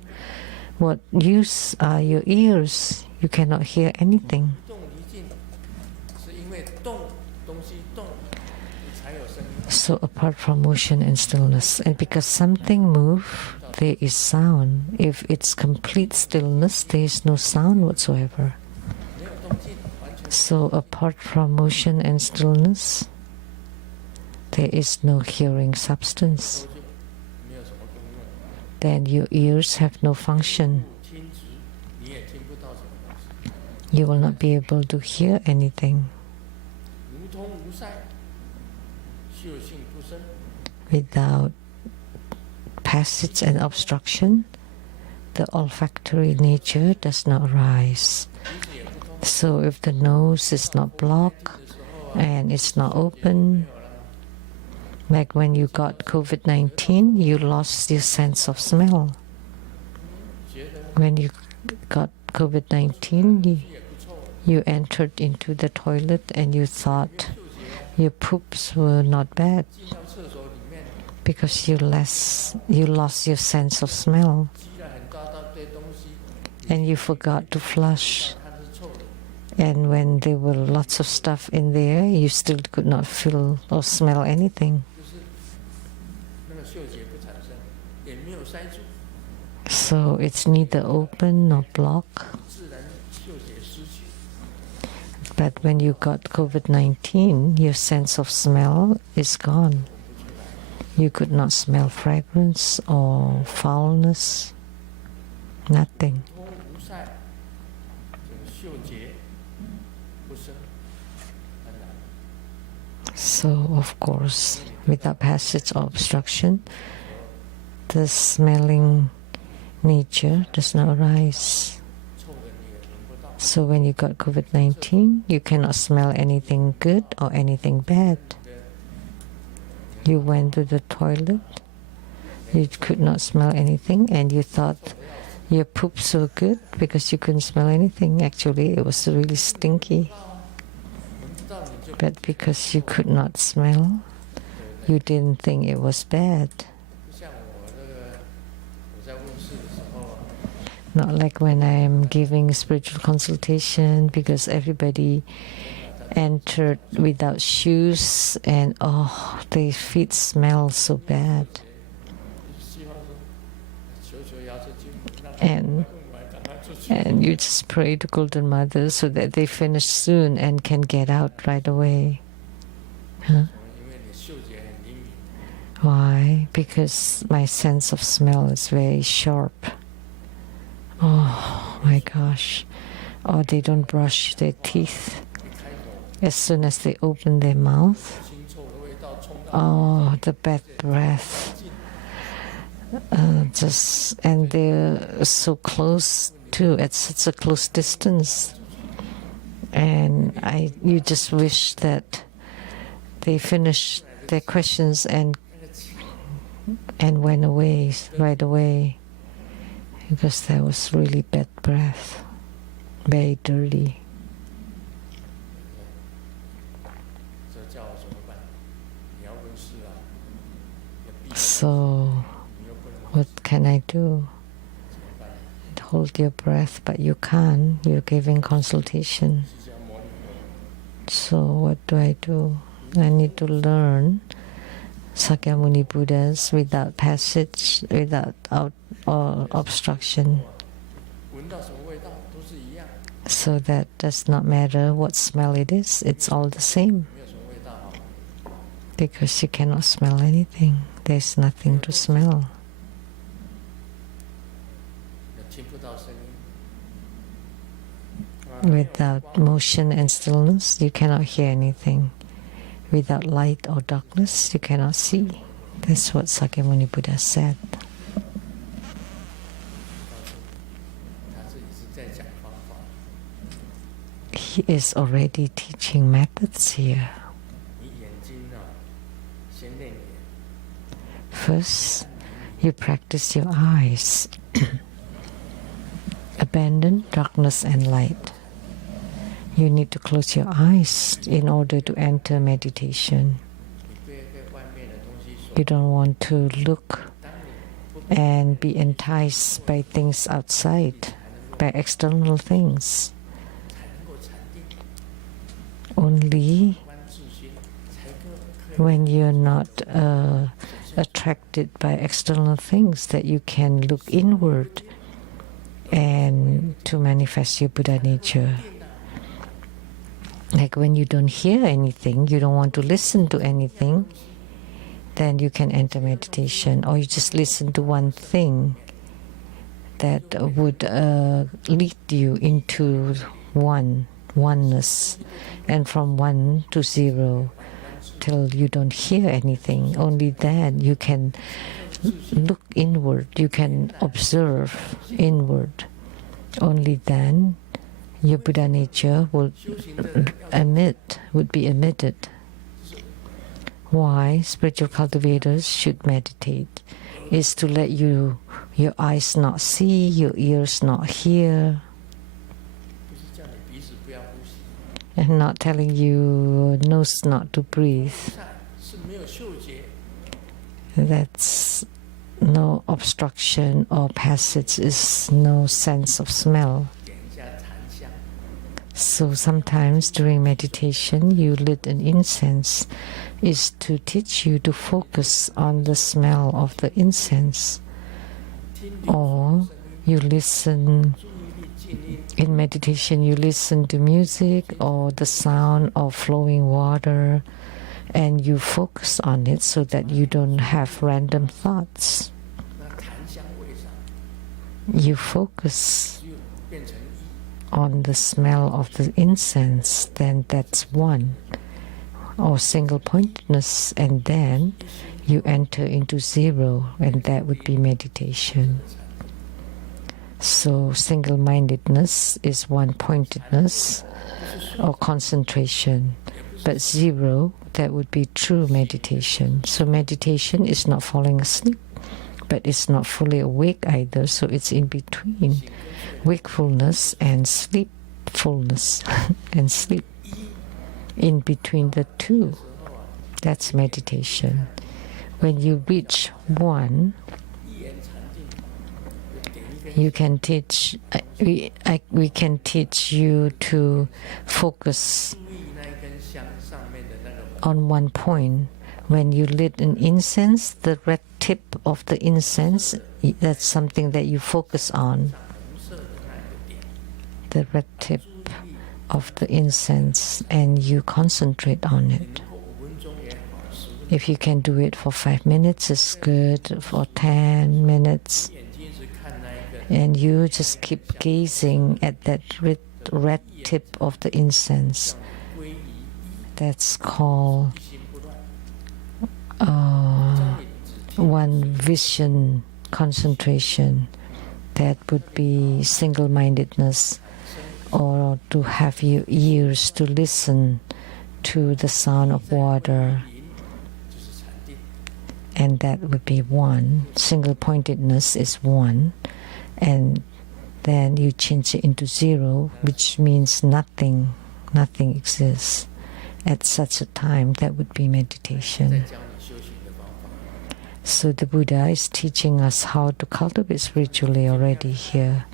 what use are your ears? You cannot hear anything. 一动离静，是因为动东西动，你才有声音。 So apart from motion and stillness, and because something moves, there is sound. If it's complete stillness, there is no sound whatsoever. 没有动静，完全 So apart from motion and stillness, there is no hearing substance. 都就没有什么功用。 Then your ears have no function. 听直，你也听不到什么东西。 You will not be able to hear anything. 无通无塞，修性不生， without passage and obstruction, the olfactory nature does not rise. So if the nose is not blocked and it's not open, like when you got COVID-19, you lost your sense of smell. When you got COVID-19, you entered into the toilet and you thought your poops were not bad because you lost your sense of smell and you forgot to flush. And when there were lots of stuff in there, you still could not feel or smell anything. So it's neither open nor blocked. But when you got COVID-19, your sense of smell is gone. You could not smell fragrance or foulness, nothing. So, of course, without passage or obstruction, the smelling nature does not arise. So when you got COVID-19, you cannot smell anything good or anything bad. You went to the toilet, you could not smell anything, and you thought your poops were good because you couldn't smell anything. Actually, it was really stinky. But because you could not smell, you didn't think it was bad. Not like when I am giving spiritual consultation, because everybody entered without shoes and their feet smell so bad. And you just pray to Golden Mother so that they finish soon and can get out right away. Huh? Why? Because my sense of smell is very sharp. Oh my gosh. Or they don't brush their teeth. As soon as they open their mouth, the bad breath. And they're so close too, at such a close distance. And you just wish that they finished their questions and went away right away, because that was really bad breath, very dirty. So what can I do? Hold your breath, but you can't. You're giving consultation. So what do? I need to learn Sakyamuni Buddhas without passage, without or obstruction. So that does not matter what smell it is, it's all the same. Because you cannot smell anything. There's nothing to smell. Without motion and stillness, you cannot hear anything. Without light or darkness, you cannot see. That's what Sakyamuni Buddha said. He is already teaching methods here. First, you practice your eyes. Abandon darkness and light. You need to close your eyes in order to enter meditation. You don't want to look and be enticed by things outside, by external things. Only when you're not attracted by external things that you can look inward and to manifest your Buddha nature. Like when you don't hear anything, you don't want to listen to anything, then you can enter meditation. Or you just listen to one thing that would lead you into oneness, and from 1 to 0, till you don't hear anything. Only then you can look inward, you can observe inward. Only then your Buddha nature would be emitted. Why spiritual cultivators should meditate is to let your eyes not see, your ears not hear, and not telling you nose not to breathe. That's no obstruction or passage, is no sense of smell. So sometimes during meditation you lit an incense is to teach you to focus on the smell of the incense. Or you listen, in meditation you listen to music or the sound of flowing water, and you focus on it so that you don't have random thoughts. You focus on the smell of the incense, then that's one, or single pointedness, and then you enter into zero, and that would be meditation. So single-mindedness is one-pointedness or concentration, but zero, that would be true meditation. So meditation is not falling asleep, but it's not fully awake either, so it's in between wakefulness and sleepfulness and sleep. In between the two, that's meditation. When you reach one, you can teach. We can teach you to focus on one point. When you lit an incense, the red tip of the incense, that's something that you focus on. The red tip of the incense, and you concentrate on it. If you can do it for 5 minutes, it's good, for 10 minutes. And you just keep gazing at that red tip of the incense. That's called one vision concentration. That would be single-mindedness, or to have your ears to listen to the sound of water. And that would be one. Single-pointedness is one. And then you change it into zero, which means nothing. Nothing exists. At such a time, that would be meditation. So the Buddha is teaching us how to cultivate spiritually already here.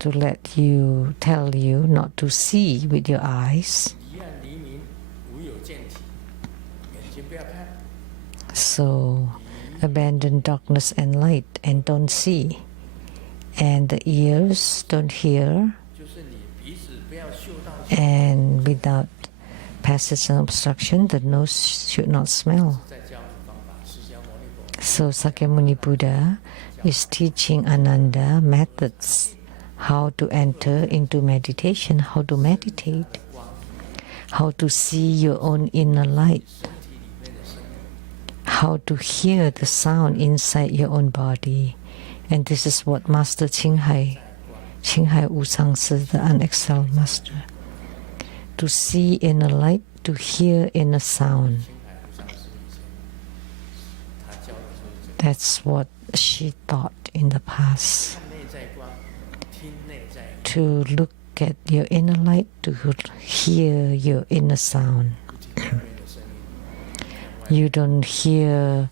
To tell you not to see with your eyes. So abandon darkness and light and don't see. And the ears don't hear. And without passage and obstruction, the nose should not smell. So Sakyamuni Buddha is teaching Ananda methods how to enter into meditation, how to meditate, how to see your own inner light, how to hear the sound inside your own body. And this is what Master Qinghai Wu Sangsi, the unexcelled master, to see inner light, to hear inner sound. That's what she taught in the past. To look at your inner light, to hear your inner sound. You don't hear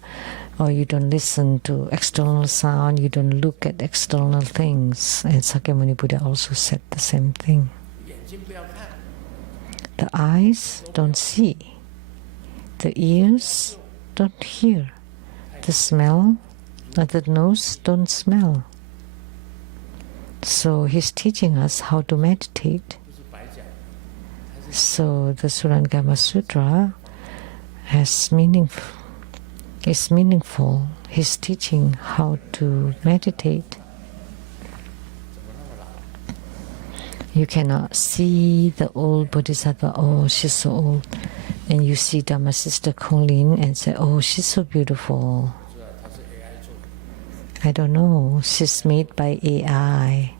or you don't listen to external sound, you don't look at external things. And Sakyamuni Buddha also said the same thing. The eyes don't see. The ears don't hear. The nose don't smell. So he's teaching us how to meditate. So the Surangama Sutra is meaningful. He's teaching how to meditate. You cannot see the old Bodhisattva, oh, she's so old. and you see Dharma Sister Colleen and say, oh, she's so beautiful. 是啊，它是 AI 做的。 I don't know, she's made by AI.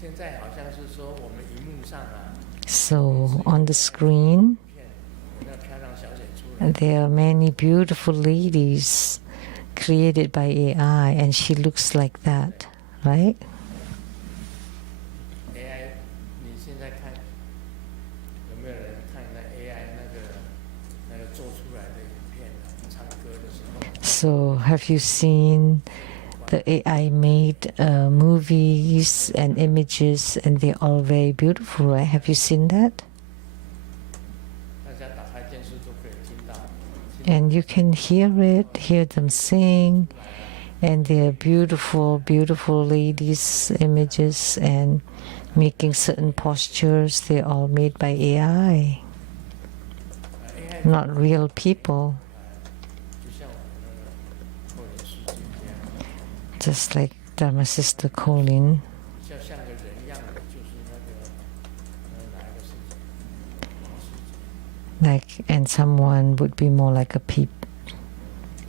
现在好像是说我们荧幕上啊， So on the screen, 片有那漂亮小姐出来， there are many beautiful ladies created by AI, and she looks like that, right? AI， 你现在看有没有人看那 AI 那个做出来的影片啊？唱歌的时候， So have you seen the AI made movies and images, and they're all very beautiful, right? Have you seen that? 大家打开电视都可以听到。 And you can hear it, hear them sing, and they're beautiful, beautiful ladies' images and making certain postures. They're all made by AI, not real people. 就像我们那个后人世界一样， Just like Dharma Sister Colleen, 比较像个人样的，就是那个哪一个世界？ like, and someone would be more like a peep.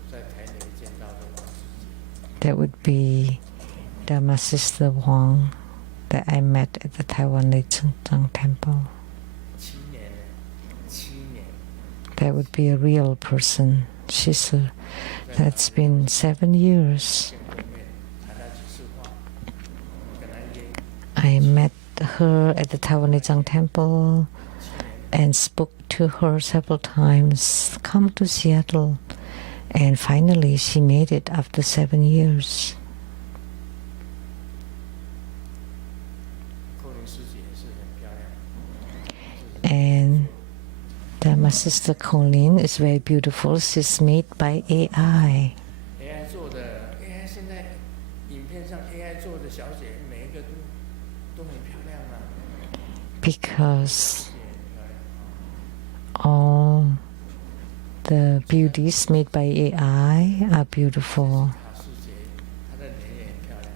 在台北见到的王世界。 That would be Dharma Sister Wang that I met at the Taiwan Lei Cheng Temple. 7年了，7年。 That would be a real person. That's been 7 years. 见过面，谈了几次话，跟他约 I met her at the Taiwan Lei Cheng Temple and spoke to her several times. Come to Seattle. And finally, she made it after 7 years. 寇林师姐也是很漂亮。 And Dharma Sister Colleen is very beautiful. She's made by AI. AI 做的 AI 现在影片上 AI 做的小姐，每一个都很漂亮啊， Because 也很漂亮。 all the beauties made by AI are beautiful. 她师姐，她的脸也很漂亮。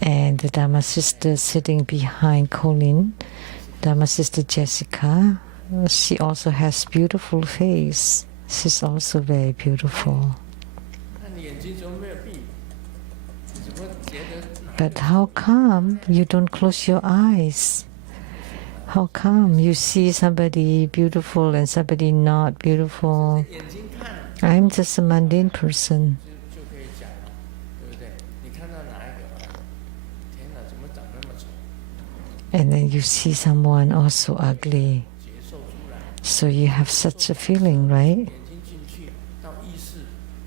And the Dharma Sister sitting behind Colleen, Dharma Sister Jessica, she also has beautiful face. She's also very beautiful. 那你眼睛怎么没有闭？你怎么觉得？ But how come you don't close your eyes? How come you see somebody beautiful and somebody not beautiful? 眼睛看 I'm just a mundane person. 就可以讲了，对不对？你看到哪一个？天哪，怎么长那么丑？ And then you see someone also ugly. 接受出来， So you have such a feeling, right? 眼睛进去到意识，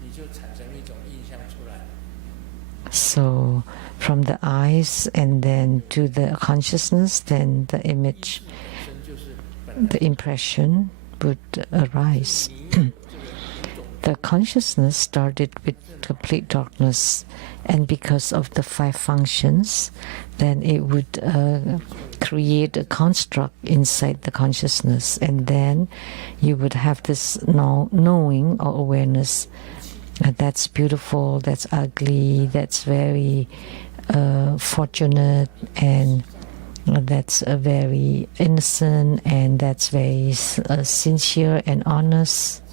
你就产生一种印象出来。 So from the eyes and then to the consciousness, then the image, 本身就是本 the impression would arise. The consciousness started with complete darkness, and because of the 5 functions, then it would create a construct inside the consciousness, and then you would have this knowing or awareness. That's beautiful, that's ugly, that's very fortunate, and that's very innocent, and that's very sincere and honest.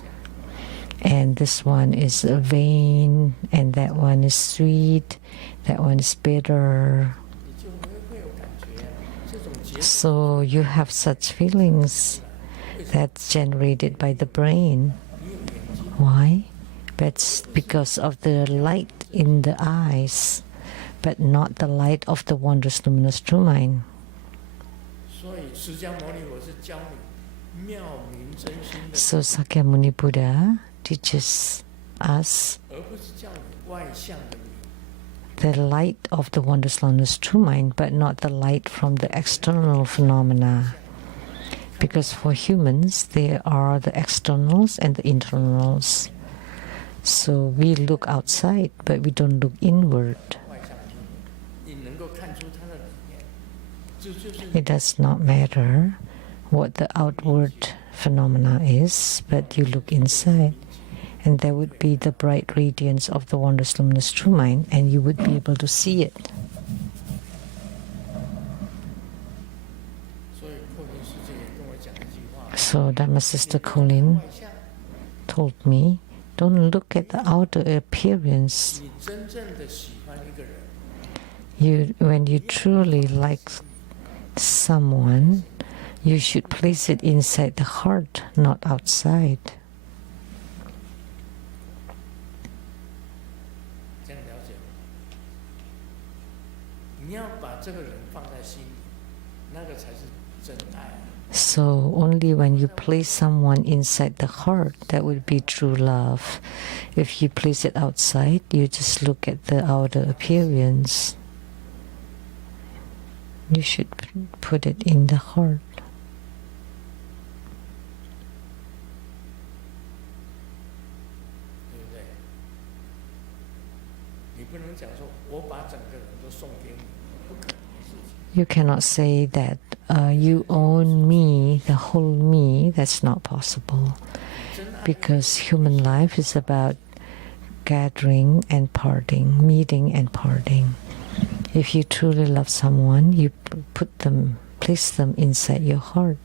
And this one is vain, and that one is sweet, that one is bitter. 你就会有感觉啊，这种结 So you have such feelings that's generated by the brain. Why? That's because of the light in the eyes, but not the light of the wondrous luminous true mind. 所以释迦牟尼佛是教你妙明真心的， So Sakyamuni Buddha teaches us 而不是叫你外向的你。 the light of the wondrous luminous true mind, but not the light from the external phenomena. Because for humans, there are the externals and the internals. So we look outside, but we don't look inward. 外向的你能够看出他的里面，这就是 It does not matter what the outward phenomena is, but you look inside. And there would be the bright radiance of the wondrous luminous true mind, and you would be able to see it. 所以 So Dharma Sister Colin told me, don't look at the outer appearance. When you truly like someone, you should place it inside the heart, not outside. So only when you place someone inside the heart, that would be true love. If you place it outside, you just look at the outer appearance. You should put it in the heart. You cannot say that you own me, the whole me. That's not possible. Because human life is about gathering and parting, meeting and parting. If you truly love someone, you place them inside your heart.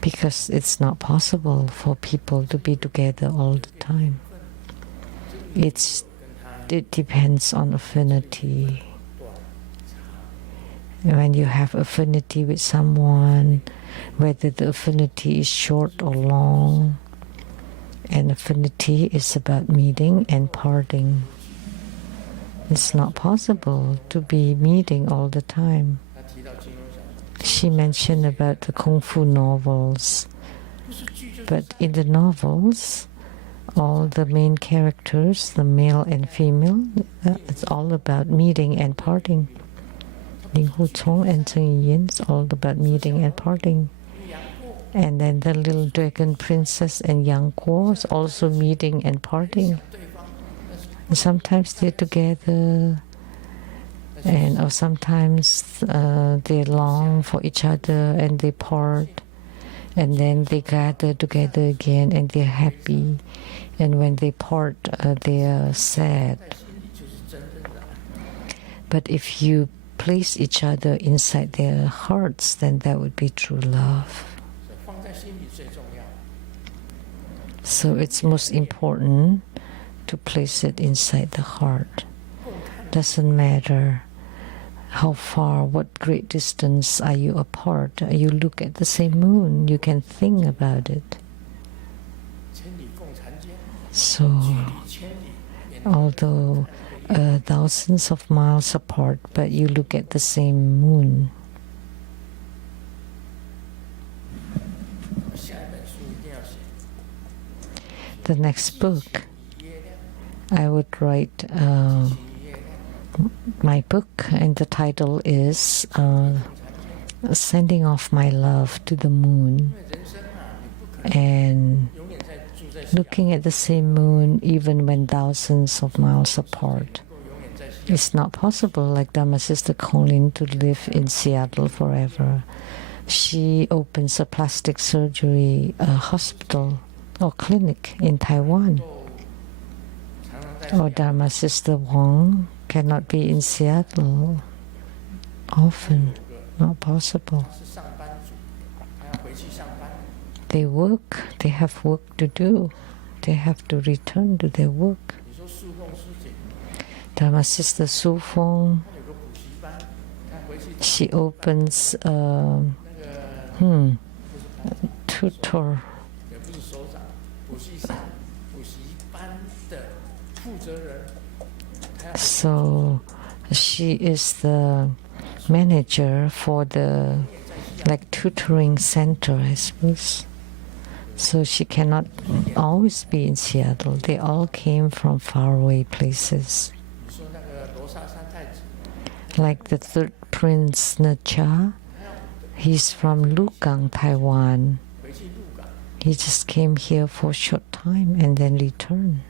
Because it's not possible for people to be together all the time. It depends on affinity. When you have affinity with someone, whether the affinity is short or long, and affinity is about meeting and parting. It's not possible to be meeting all the time. She mentioned about the Kung Fu novels. But in the novels, all the main characters, the male and female, it's all about meeting and parting. Ling Hu Chong and Cheng Yin, it's all about meeting and parting. And then the little dragon princess and Yang Guo is also meeting and parting. And sometimes they're together, or sometimes they long for each other and they part, and then they gather together again and they're happy. And when they part, they are sad. But if you place each other inside their hearts, then that would be true love. So it's most important to place it inside the heart. Doesn't matter how far, what great distance are you apart. You look at the same moon, you can think about it. So, although thousands of miles apart, but you look at the same moon. The next book, I would write my book, and the title is Sending Off My Love to the Moon. And looking at the same moon even when thousands of miles apart. It's not possible, like Dharma Sister Colin, to live in Seattle forever. She opens a plastic surgery hospital or clinic in Taiwan. Or Dharma Sister Wong cannot be in Seattle often. Not possible. They work, they have work to do. They have to return to their work. Dharma Sister Su Feng, she opens tutor. So she is the manager for the tutoring center, I suppose. So she cannot always be in Seattle. They all came from faraway places. Like the third Prince Necha, he's from Lugang, Taiwan. He just came here for a short time and then returned.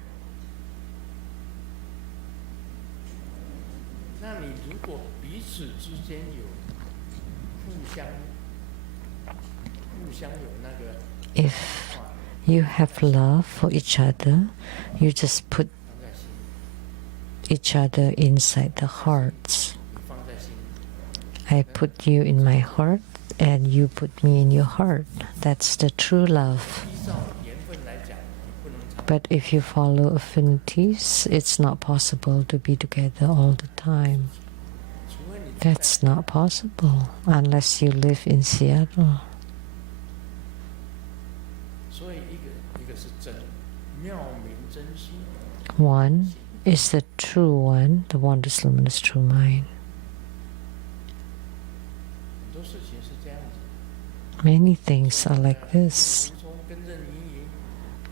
If you have love for each other, you just put each other inside the hearts. I put you in my heart and you put me in your heart. That's the true love. 依照缘分来讲，你不能常。 But if you follow affinities, it's not possible to be together all the time. 除非你 That's not possible unless you live in Seattle. 所以一个是真，妙明真心。 One is the true one, the wondrous luminous true mind. 很多事情是这样子。 Many things are like this. 从跟任盈盈，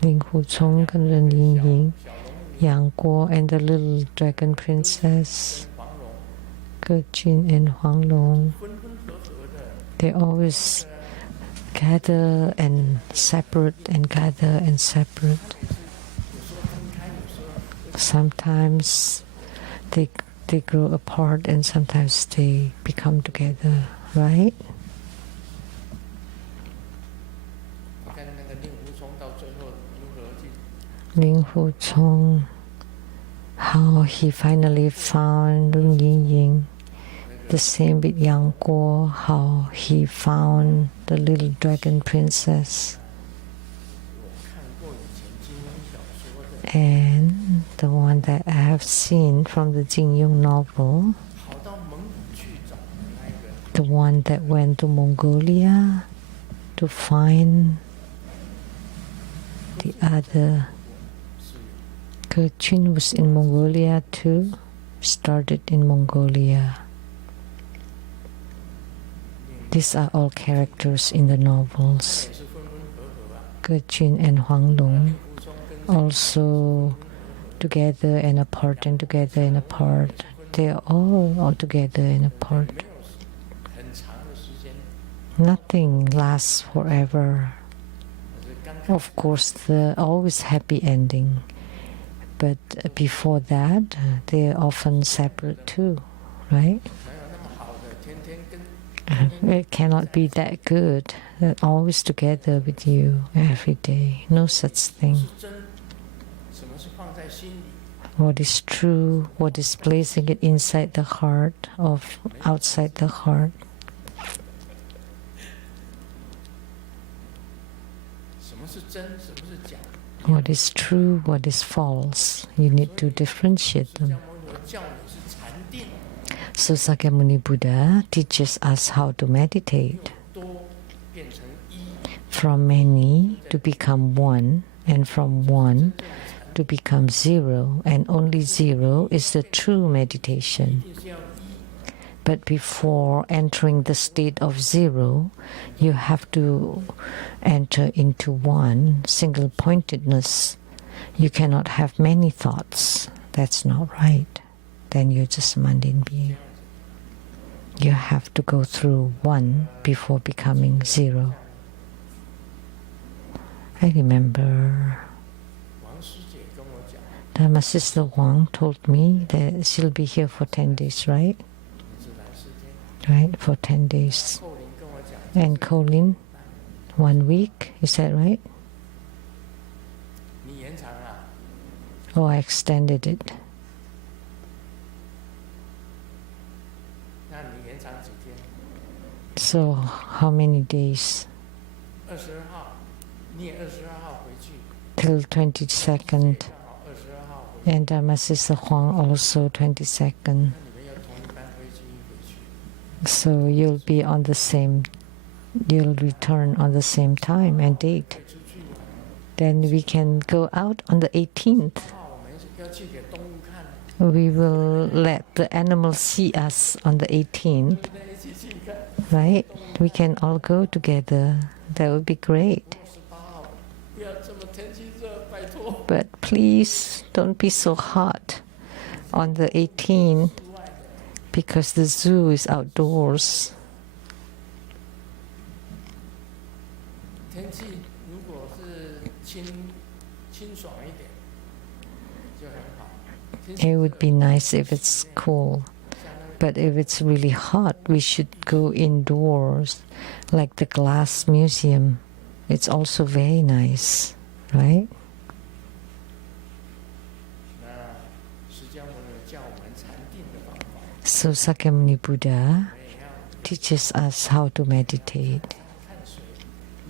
令狐冲跟任盈盈，小龙女杨过 and the little dragon princess, 跟黄蓉，歌君 and 黄龙, 分分合合的。 they always gather and separate and gather and separate. 有时候分开，有时候 Sometimes they grow apart and sometimes they become together, right? 你看那个令狐冲到最后如何去 Ling Hu Chong, how he finally found Lung Ying Ying. The same with Yang Guo, how he found the little dragon princess. 我看过以前金庸小说的， And the one that I have seen from the Jing Yong novel, 跑到蒙古去找的那个， the one that went to Mongolia to find the other. 是 Ge Chun was in Mongolia too, started in Mongolia. These are all characters in the novels. 也是分分合合啊。 Ge Chun and Huang Long 令狐冲跟 also together and apart and together and apart. They are all together and apart. 没有很长的时间， Nothing lasts forever. 可是刚开 Of course, the always happy ending. But before that, they are often separate too, right? 没有那么好的，天天跟 It cannot be that good. They're always together with you every day. No such 是 thing. 真，什么是放在心里？ What is true, what is placing it inside the heart or outside the heart. 什么是真？什么是假？ What is true, what is false. You need to differentiate 释迦 them. 牟尼佛教你是禅定， So Sakyamuni Buddha teaches us how to meditate. 多变成一， From many to become one, and from one to become zero, and only zero is the true meditation. 一定是要一。 But before entering the state of zero, you have to enter into one single pointedness. You cannot have many thoughts. That's not right. Then you're just a mundane being. You have to go through one before becoming zero. I remember 王师姐跟我讲， that my sister Wang told me that she'll be here for 10 days, right? 你只来4天。 Right, for 10 days. 后林跟我讲， And Colin, 1 week, is that right? 你延长啊， Oh, I extended it. 那你延长几天？ So, how many days? 22号，你也22号回去， Till 22nd. 刚好22号回去， And my sister Huang also 22nd. 那你们要同一班飞机回去。 So, you'll be on the same, you'll return on the same time and date. 可以出去玩。 Then we can go out on the 18th. 我们要去给动物看， We will let the animals see us on the 18th, 对不对？一起去看。 right? We can all go together. That would be great. 18号，不要这么天气热，拜托。 But please don't be so hot on the 18th 户外的， because the zoo is outdoors. 天气如果是清爽一点，就很好。天气 It 热 would be nice if it's cool. 像那个 But if it's really hot, we should go indoors, like the glass museum. It's also very nice, right? 那释迦牟尼教我们禅定的方法， So Sakyamuni Buddha 我们也要 teaches us how to meditate.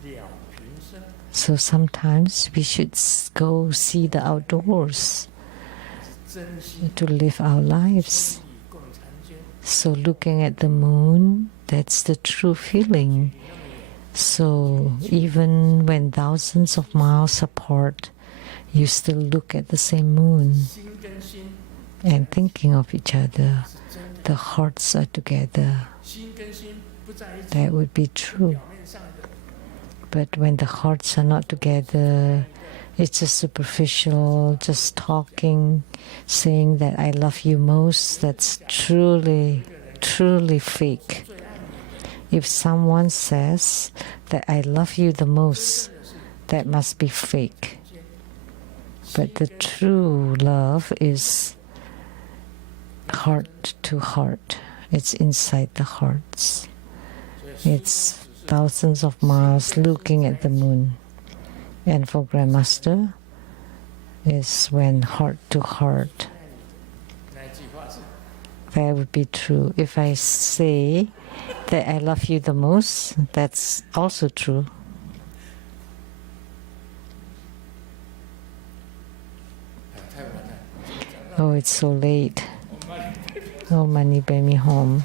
了平生， So sometimes we should go see the outdoors 真心 to live our lives. 与共婵娟， So looking at the moon, that's the true feeling. So even when thousands of miles apart, you still look at the same moon 心跟心 and thinking of each other. 是真的， The hearts are together. 心跟心不在一起， That would be true. 表面上的 But when the hearts are not together, it's just superficial, just talking, saying that I love you most. That's truly, truly fake. If someone says that I love you the most, that must be fake. But the true love is heart to heart. It's inside the hearts. It's thousands of miles looking at the moon. And for Grandmaster, is when heart to heart. 那一句话是 That would be true. If I say that I love you the most, that's also true. 太晚了， Oh, it's so late. Oh, money, baby home.